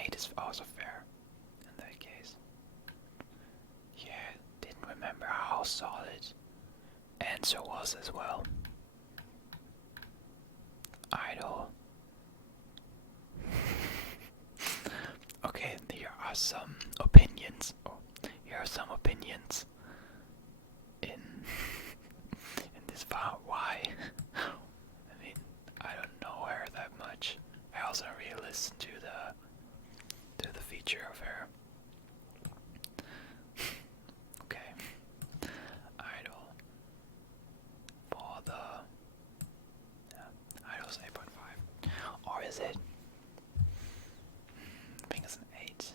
8 is also fair in that case. Yeah, didn't remember how solid answer was as well. Idol. Okay, here are some opinions. Oh, here are some opinions in this part. Why? I mean, I don't know her that much. I also don't really listen to the feature of her. Okay. Idol. For the Idol's 8.5. Or is it? I think it's an 8.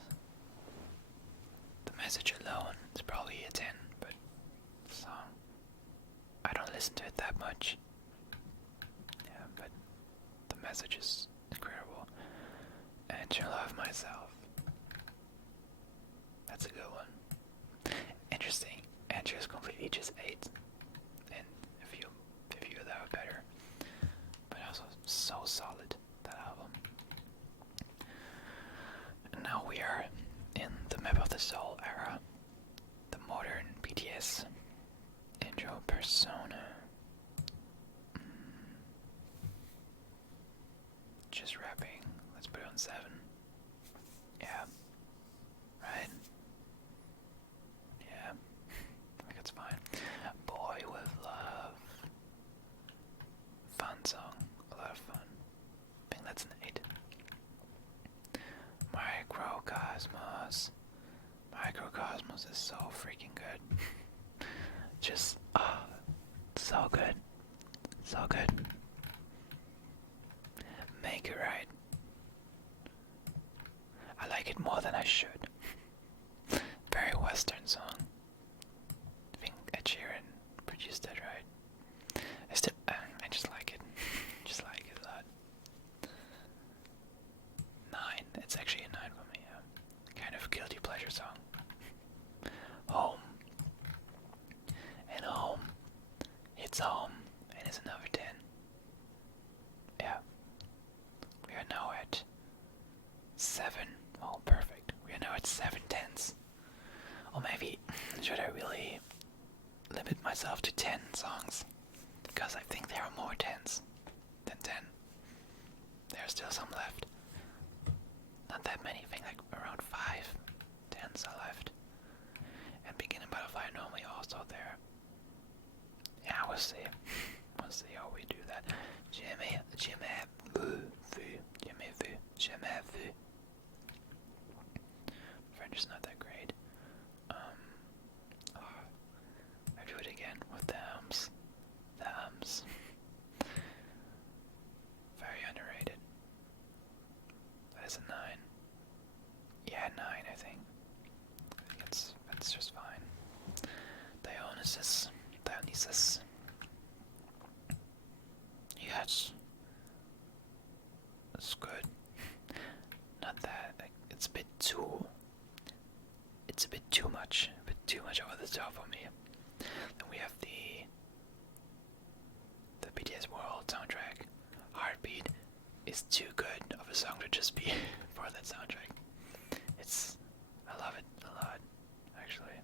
The message alone is probably a 10, but the song, I don't listen to it that much. Yeah, but the message is incredible. And To Love Myself. That's a good one. Interesting. Andrew is completely just 8. And if you that were better. But also so solid, that album. And now we are in the Map of the Soul era. The modern BTS intro persona. Just rapping. Let's put it on 7. Yeah. Right? Yeah. I think it's fine. Boy with Love. Fun song. A lot of fun. I think that's an 8. Microcosmos. Microcosmos is so freaking good. Just, so good. So good. Make It Right. I like it more than I should. Very Western song. I think Ed Sheeran produced it, right? I just like it. Just like it a lot. 9. It's actually a 9 for me, yeah. Kind of guilty pleasure song. Home. And Home. It's Home. And it's another 10. Yeah. We are now at 7. Oh, perfect. We are now at 7 tens. Or maybe, should I really limit myself to 10 songs? Because I think there are more 10s than 10. There are still some left. Not that many, I think like around 5 10s are left. And Beginning Butterfly normally also there. Yeah, we'll see. We'll see how we do that. Jamais vu. French is not that great. I do it again with the ums. The ums. Very underrated. That is a 9. Yeah, 9 I think. I think that's just fine. Dionysus. Yes. It's good. Not that, like, it's a bit too much. A bit too much over the top for me. Then we have the BTS World soundtrack. Heartbeat is too good of a song to just be for that soundtrack. I love it a lot, actually.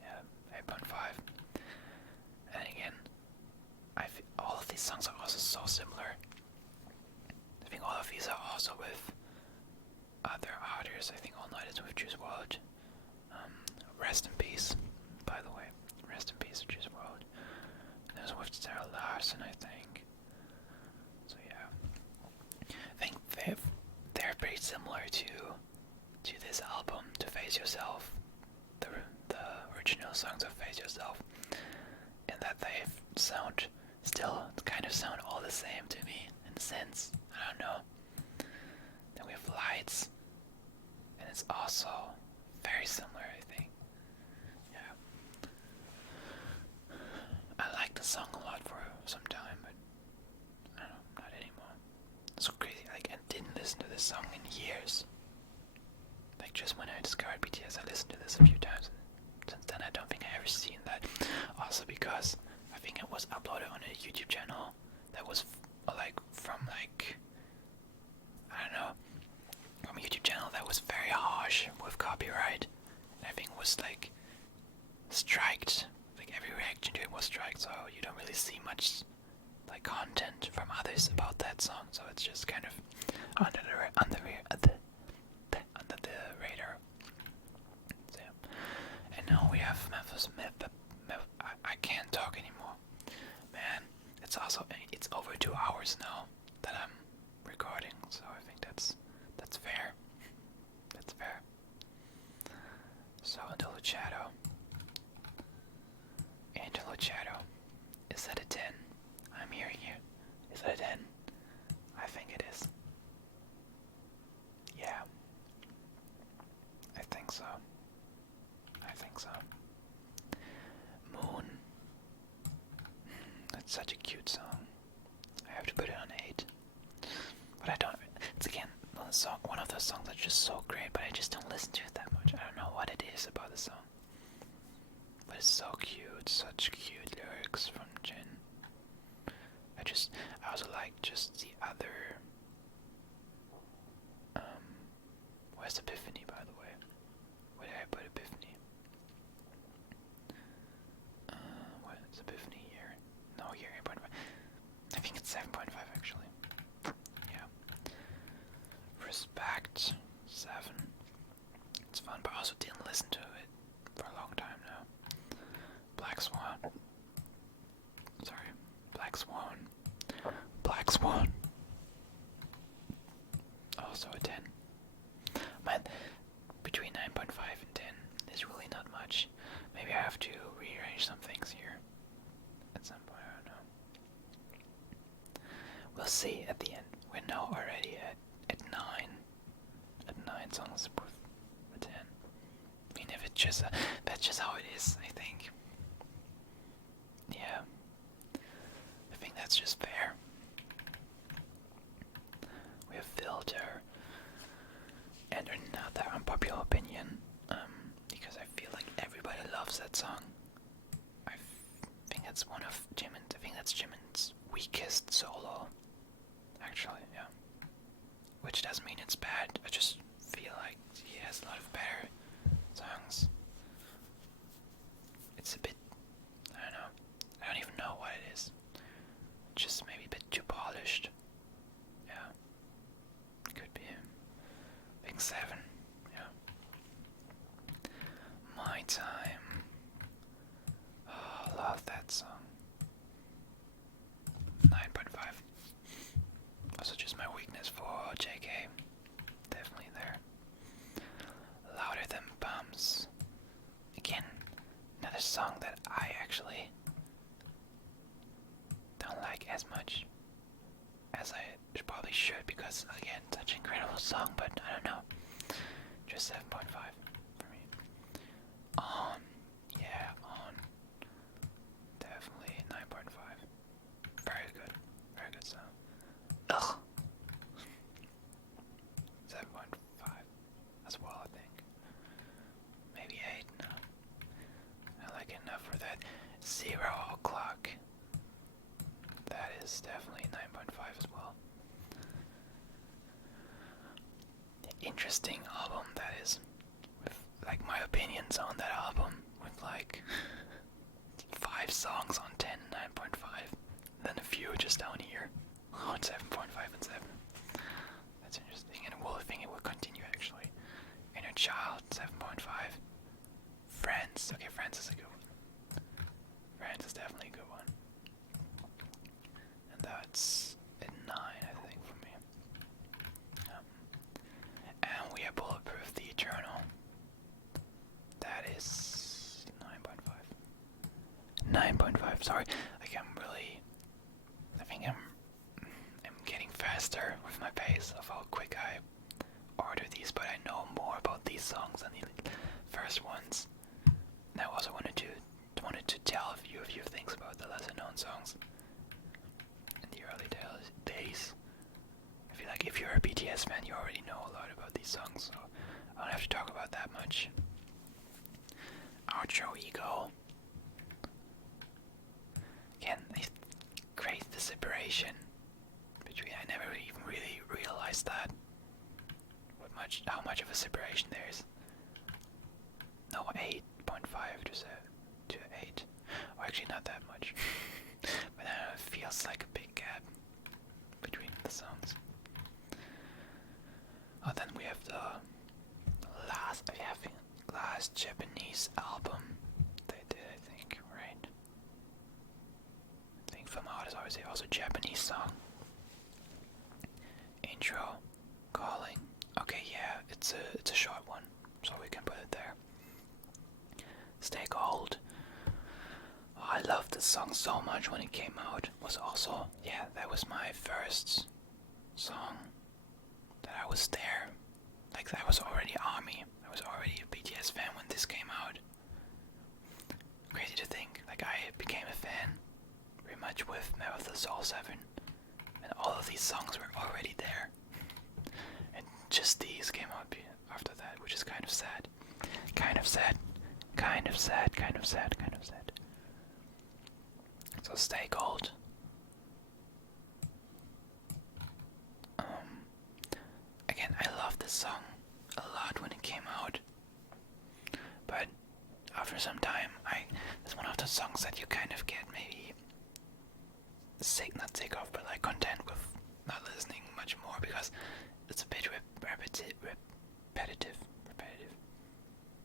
Yeah, 8.5. And again, all of these songs are also so similar. I think all of these are also with other artists. I think All Night is with Juice WRLD. Rest in peace, by the way. Rest in peace, Juice WRLD. And there's with Sarah Larson, I think. So yeah, I think they're pretty similar to this album, to Face Yourself, the original songs of Face Yourself, in that they still kind of sound all the same to me in a sense. I don't know. Then we have Lights, and it's also very similar, I think. Yeah. I liked the song a lot for some time, but I don't know, not anymore. It's so crazy. Like, I didn't listen to this song in years. Like, just when I discovered BTS, I listened to this a few times. Since then, I don't think I ever seen that. Also because I think it was uploaded on a YouTube channel that was from I don't know, from a YouTube channel others about that song, so it's just kind of under the radar. So, and now we have Memphis. I can't talk anymore, man. It's over 2 hours now that I'm recording, so I think that's fair. That's fair. So Untitled Chapter. Untitled Chapter. Is that a 10? I'm hearing you. Is that a 10? I think it is. Yeah. I think so. I think so. Moon. That's such a cute song. I have to put it on 8. But I don't. It's again one of those songs that's just so great, but I just don't listen to it that much. I don't know what it is about the song. But it's so cute. Such cute lyrics from Jin. I also like just the other. Where's Epiphany, by the way? Where did I put Epiphany? What is Epiphany here? No, here, 8.5. I think it's 7.5 actually. Yeah. Respect, 7. It's fun, but I also didn't listen to it for a long time now. Black Swan. Sorry. Black Swan. Black Swan. Also a 10. Man, between 9.5 and 10 is really not much. Maybe I have to rearrange some things here at some point, I don't know. We'll see at the end. We're now already at 9. At 9 songs with a 10. I mean, if it's just that's just how it is, I think. Yeah. I think that's just fair. We have Filter. And another unpopular opinion, because I feel like everybody loves that song. I think that's one of Jimin's. I think that's Jimin's weakest solo. Actually, yeah. Which doesn't mean it's bad. I just feel like he has a lot of better songs. It's a bit. I don't know. I don't even know what it is. Just maybe a bit too polished. Yeah. Could be him. 7, yeah. My Time. Oh, love that song. 9.5. Also just my weakness for JK. Definitely there. Louder Than Bumps. Again, another song that I actually don't like as much as I probably should, because again, such an incredible song, but I don't know. Just 7.5 for me. On. Yeah, On. Definitely 9.5. Very good. Very good song. Ugh. 7.5 as well, I think. Maybe 8, no. I like it enough for that. 0 O'Clock. That is definitely 9.5 as well. Interesting album that is, with like my opinions on that album, with like 5 songs on 10, 9.5, then a few just down here on 7.5 and 7. That's interesting, and I think it will continue actually. Inner Child, 7.5. Friends, okay, Friends is a good one. Friends is definitely a good one. And that's at 9, I think, for me. And we have Bulletproof, The Eternal. That is 9.5. 9.5, sorry. Like, I think I'm getting faster with my pace of how quick I order these, but I know more about these songs than the first ones. And I also wanted to tell you a few things about the lesser known songs in the early days. I feel like if you're a BTS fan, you already know a lot about these songs, so I don't have to talk about that much. Outro Ego. Again, they create the separation between. I never even really realized that. How much of a separation there is. No, 8.5 to 8. Or actually, not that much. But it feels like a big gap. the songs. Oh, then we have the last Japanese album they did, I think, right? I think From Out is obviously also a Japanese song. Intro, Calling. Okay, yeah, it's a short one, so we can put it there. Stay Gold. Oh, I loved this song so much when it came out. Was also, yeah, that was my first song that I was there. Like, I was already ARMY. I was already a BTS fan when this came out. Crazy to think. Like, I became a fan pretty much with Map of the Soul 7. And all of these songs were already there. And just these came out after that, which is kind of sad. Kind of sad. Kind of sad. Kind of sad. Kind of sad. So Stay Gold. Again, I love this song a lot when it came out, but after some time, it's one of those songs that you kind of get maybe not sick of, but like content with not listening much more because it's a bit repetitive.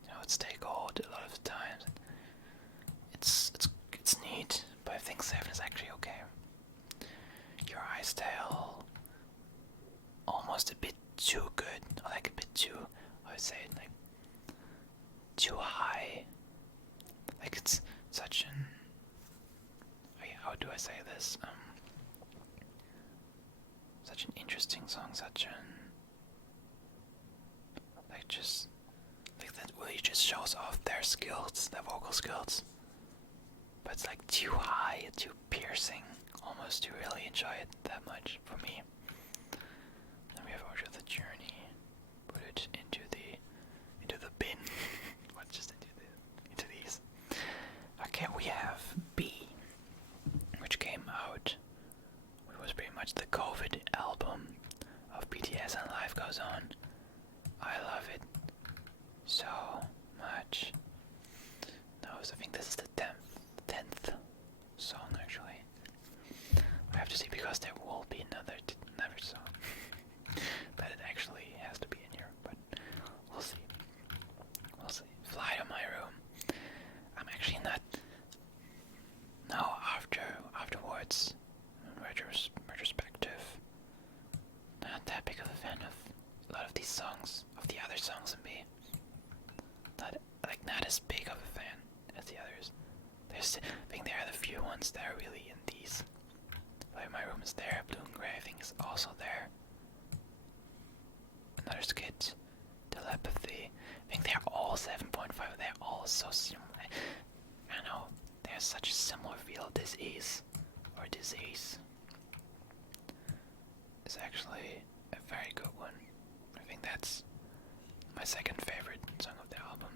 You know, it's Stay Gold a lot of the times. It's neat, but I think 7 is actually okay. Your Eyes Tell, almost a bit too good, or like a bit too, I would say, like, too high. Like, it's such an, how do I say this, such an interesting song, such an, like, just, like, that really just shows off their skills, their vocal skills, but it's like too high, too piercing, almost to really enjoy it that much, for me. Then we have Order of the Journey. Put it into the bin. What, just into these. Okay, we have B, which came out, which was pretty much the COVID album of BTS and Life Goes On. I love it so much. No, I think this is the 10th song actually. I have to see because there will be another song that it actually has to be in here, but we'll see. We'll see. Fly to My Room. I'm actually not. No, afterwards, retrospective, not that big of a fan of a lot of these songs, of the other songs in B. Not as big of a fan as the others. I think there are the few ones that are really in these. Like My Room is there, Blue and Grey I think is also there. Another Skit, Telepathy. I think they're all 7.5. They're all so similar. I know, there's such a similar feel. Disease is actually a very good one. I think that's my second favorite song of the album.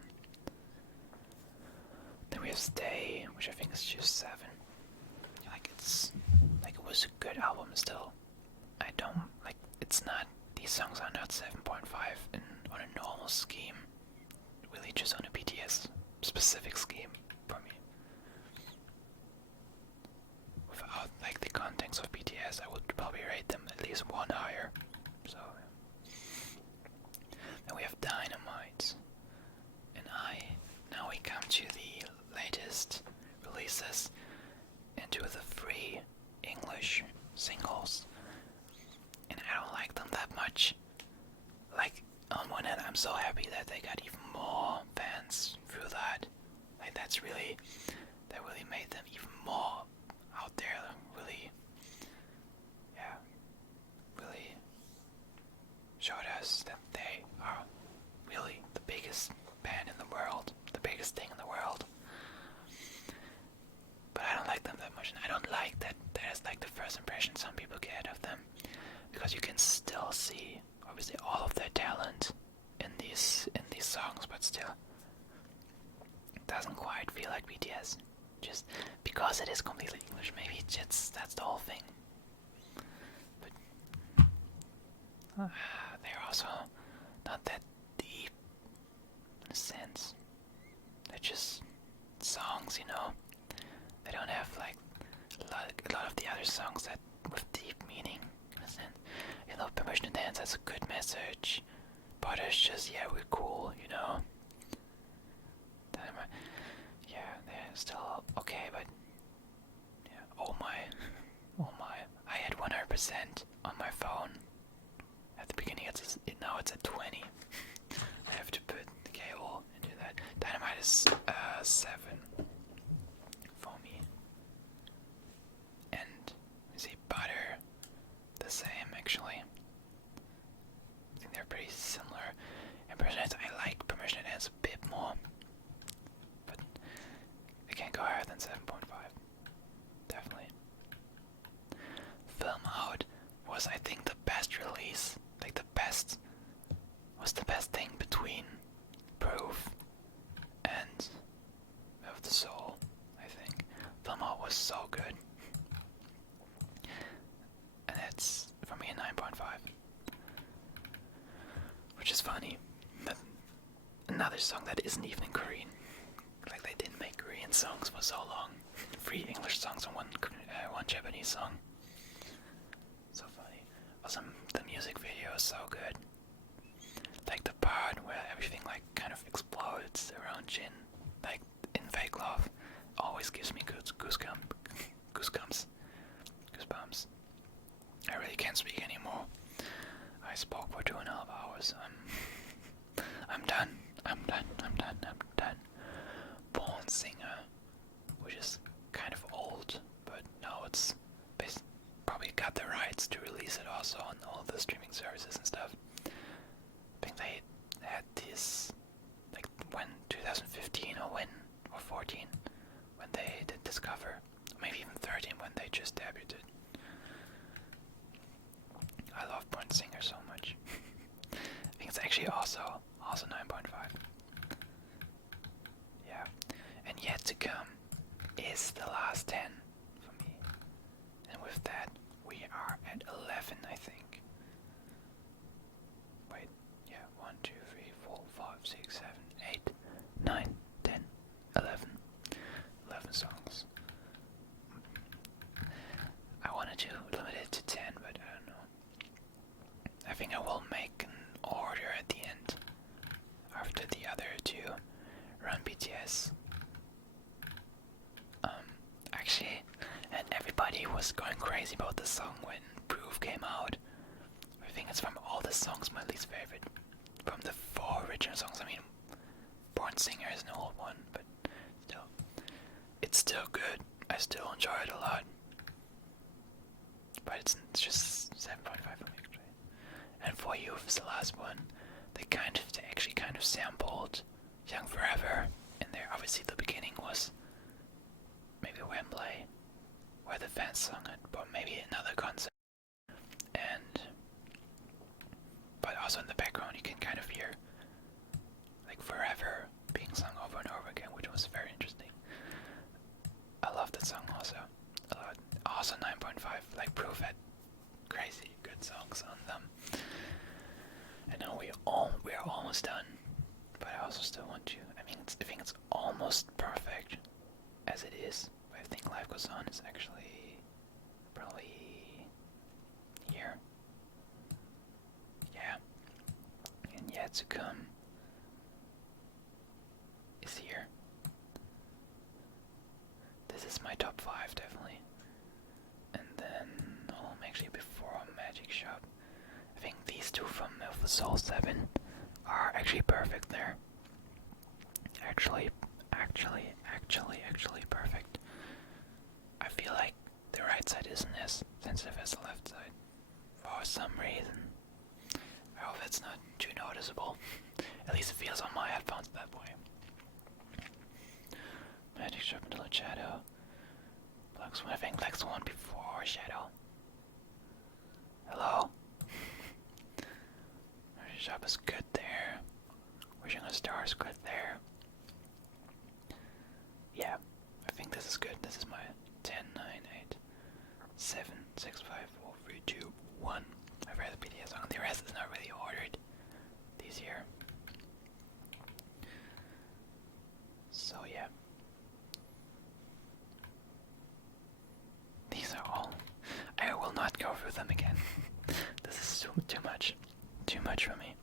Then we have Stay, which I think is just 7. It was a good album still. I don't, it's not, these songs are not 7.5 on a normal scheme. Really just on a BTS specific scheme for me. Without, the context of BTS, I would probably rate them at least 1 higher. So, then we have Dynamite. And now we come to the latest releases into the 3 English singles, and I don't like them that much. On one hand, I'm so happy that they got even more fans through that. That really made them even more out there. Really showed us that they are really the biggest band in the world, the biggest thing in the world. But I don't like them that much, and I don't like that is the first impression some people get of them, because you can still see obviously all of their talent in these songs, but still it doesn't quite feel like BTS, just because it is completely English. Maybe that's the whole thing, but they're also not that deep in a sense. They're just songs, They don't have a lot of the other songs that with deep meaning in a sense. but it's just, yeah, we're cool, you know. Yeah, they're still okay, but yeah. Oh my, oh my! I had 100% on my phone at the beginning. Now it's at 20. I have to put the cable into that. Dynamite is 7 for me, and you see butter the same actually. I think they're pretty similar. And permission I like permission enhance a bit more, but I can't go higher than 7.5. Definitely. Film Out was, I think, the best release. Like was the best thing between Proof and Of the Soul, I think. Film Out was so good. And it's, for me, a 9.5. Which is funny. But another song that isn't even in Korean. Like, they didn't make Korean songs for so long. 3 English songs and one Japanese song. So funny. Also, the music video is so good. Like the part where everything like kind of explodes around Jin, like in Fake Love, always gives me goosebumps. I really can't speak anymore. I spoke for 2.5 hours. I'm done. Born Singer, which is kind of old, but now it's probably got the rights to release it also on all the streaming services and stuff. I think they had this, like, when 2015 or 14, when they did this cover, maybe even 13 when they just debuted. I love Born Singer so much. I think it's actually also 9.5. Yeah, and Yet to Come is the last 10 for me. And with that, we are at 11, I think. Wait, yeah, 1, 2, 3, 4, 5, 6, 7, 8, 9, 10, 11. 11 songs. I wanted to limit it to 10, but I don't know. I think I will make an order at the end after the other two run BTS. Actually, and everybody was going crazy about the song when Proof came out. I think it's from all the songs my least favorite. From the 4 original songs, I mean, Born Singer is an old one, but still, it's still good. I still enjoy it a lot. But it's just 7.5 for me, actually. And For You is the last one. They actually kind of sampled Young Forever in there. Obviously, the beginning was maybe Wembley, where the fans sung it, but maybe another concert. But also in the background, you can kind of hear like Forever being sung over and over again, which was very interesting. I love that song also. Also 9.5, like Proof had crazy good songs on them. And now we are almost done, but I also still want to. I think it's almost perfect as it is. But I think Life Goes On is actually probably here. Yeah, and Yet to Come is here. This is my top 5 definitely. And then actually before Magic Shop, I think these two from Of the Soul 7 are actually perfect there. Actually perfect. I feel like the right side isn't as sensitive as the left side for some reason. I hope it's not too noticeable. At least it feels on my headphones that way. Magic Shop, Untitled Chapter. Black Swan, I think Black Swan before Shadow. Hello? Magic Shop is good there. Wishing on a Star is good there. Yeah, I think this is good. This is my 10, 9, 8, 7, 6, 5, 4, 3, 2, 1. I've read the BTS song. The rest is not really ordered these year. So yeah. These are all. I will not go through them again. This is too much. Too much for me.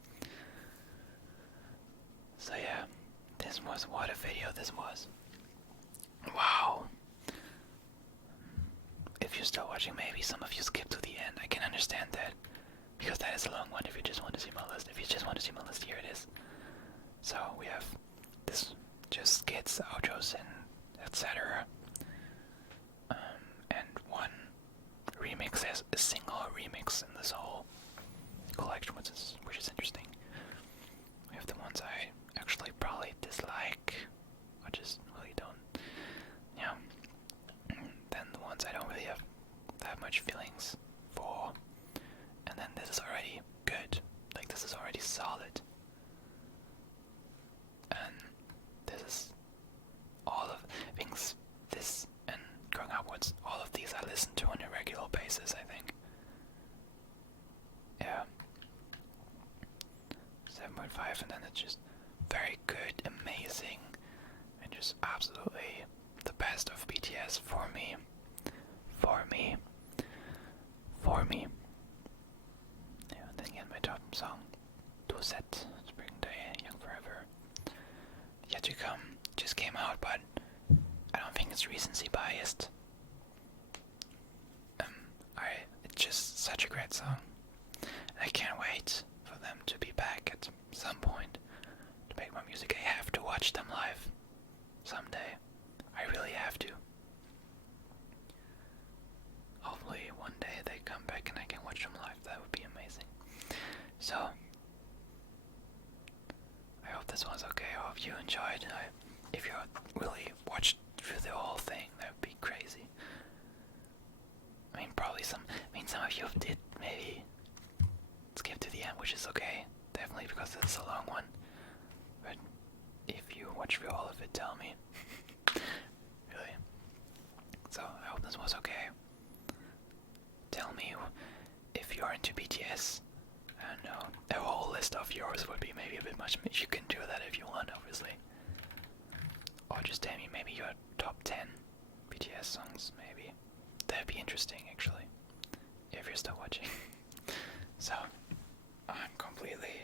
was what a video this was. Wow. If you're still watching, maybe some of you skip to the end. I can understand that, because that is a long one if you just want to see my list. If you just want to see my list, here it is. So we have this just skits, outros, and etc. And one remix. There's a single remix in this whole collection, which is interesting. We have the ones I actually probably dislike, or just really don't. Yeah. Then the ones I don't really have that much feelings for. And then this is already good. Like, this is already solid. And this is all of things, this and going upwards, all of these I listen to on a regular basis, I think. Yeah. 7.5, and then it's just very good, amazing, and just absolutely the best of BTS for me. For me. Yeah, and then again, my top song, Do Set, Spring Day, Young Forever. Yet to Come just came out, but I don't think it's recency biased. It's just such a great song. And I can't wait for them to be back at some point to make more music. I have to watch them live someday. I really have to. Hopefully one day they come back and I can watch them live. That would be amazing. So, I hope this was okay. I hope you enjoyed. If you really watched through the whole thing, that would be crazy. Some of you did maybe skip to the end, which is okay. Definitely, because this is a long one. But if you watch through all of it, tell me. Really. So, I hope this was okay. Tell me if you're into BTS. I don't know. A whole list of yours would be maybe a bit much. You can do that if you want, obviously. Or just tell me maybe your top 10 BTS songs, maybe. That'd be interesting, actually. If you're still watching. So, I'm completely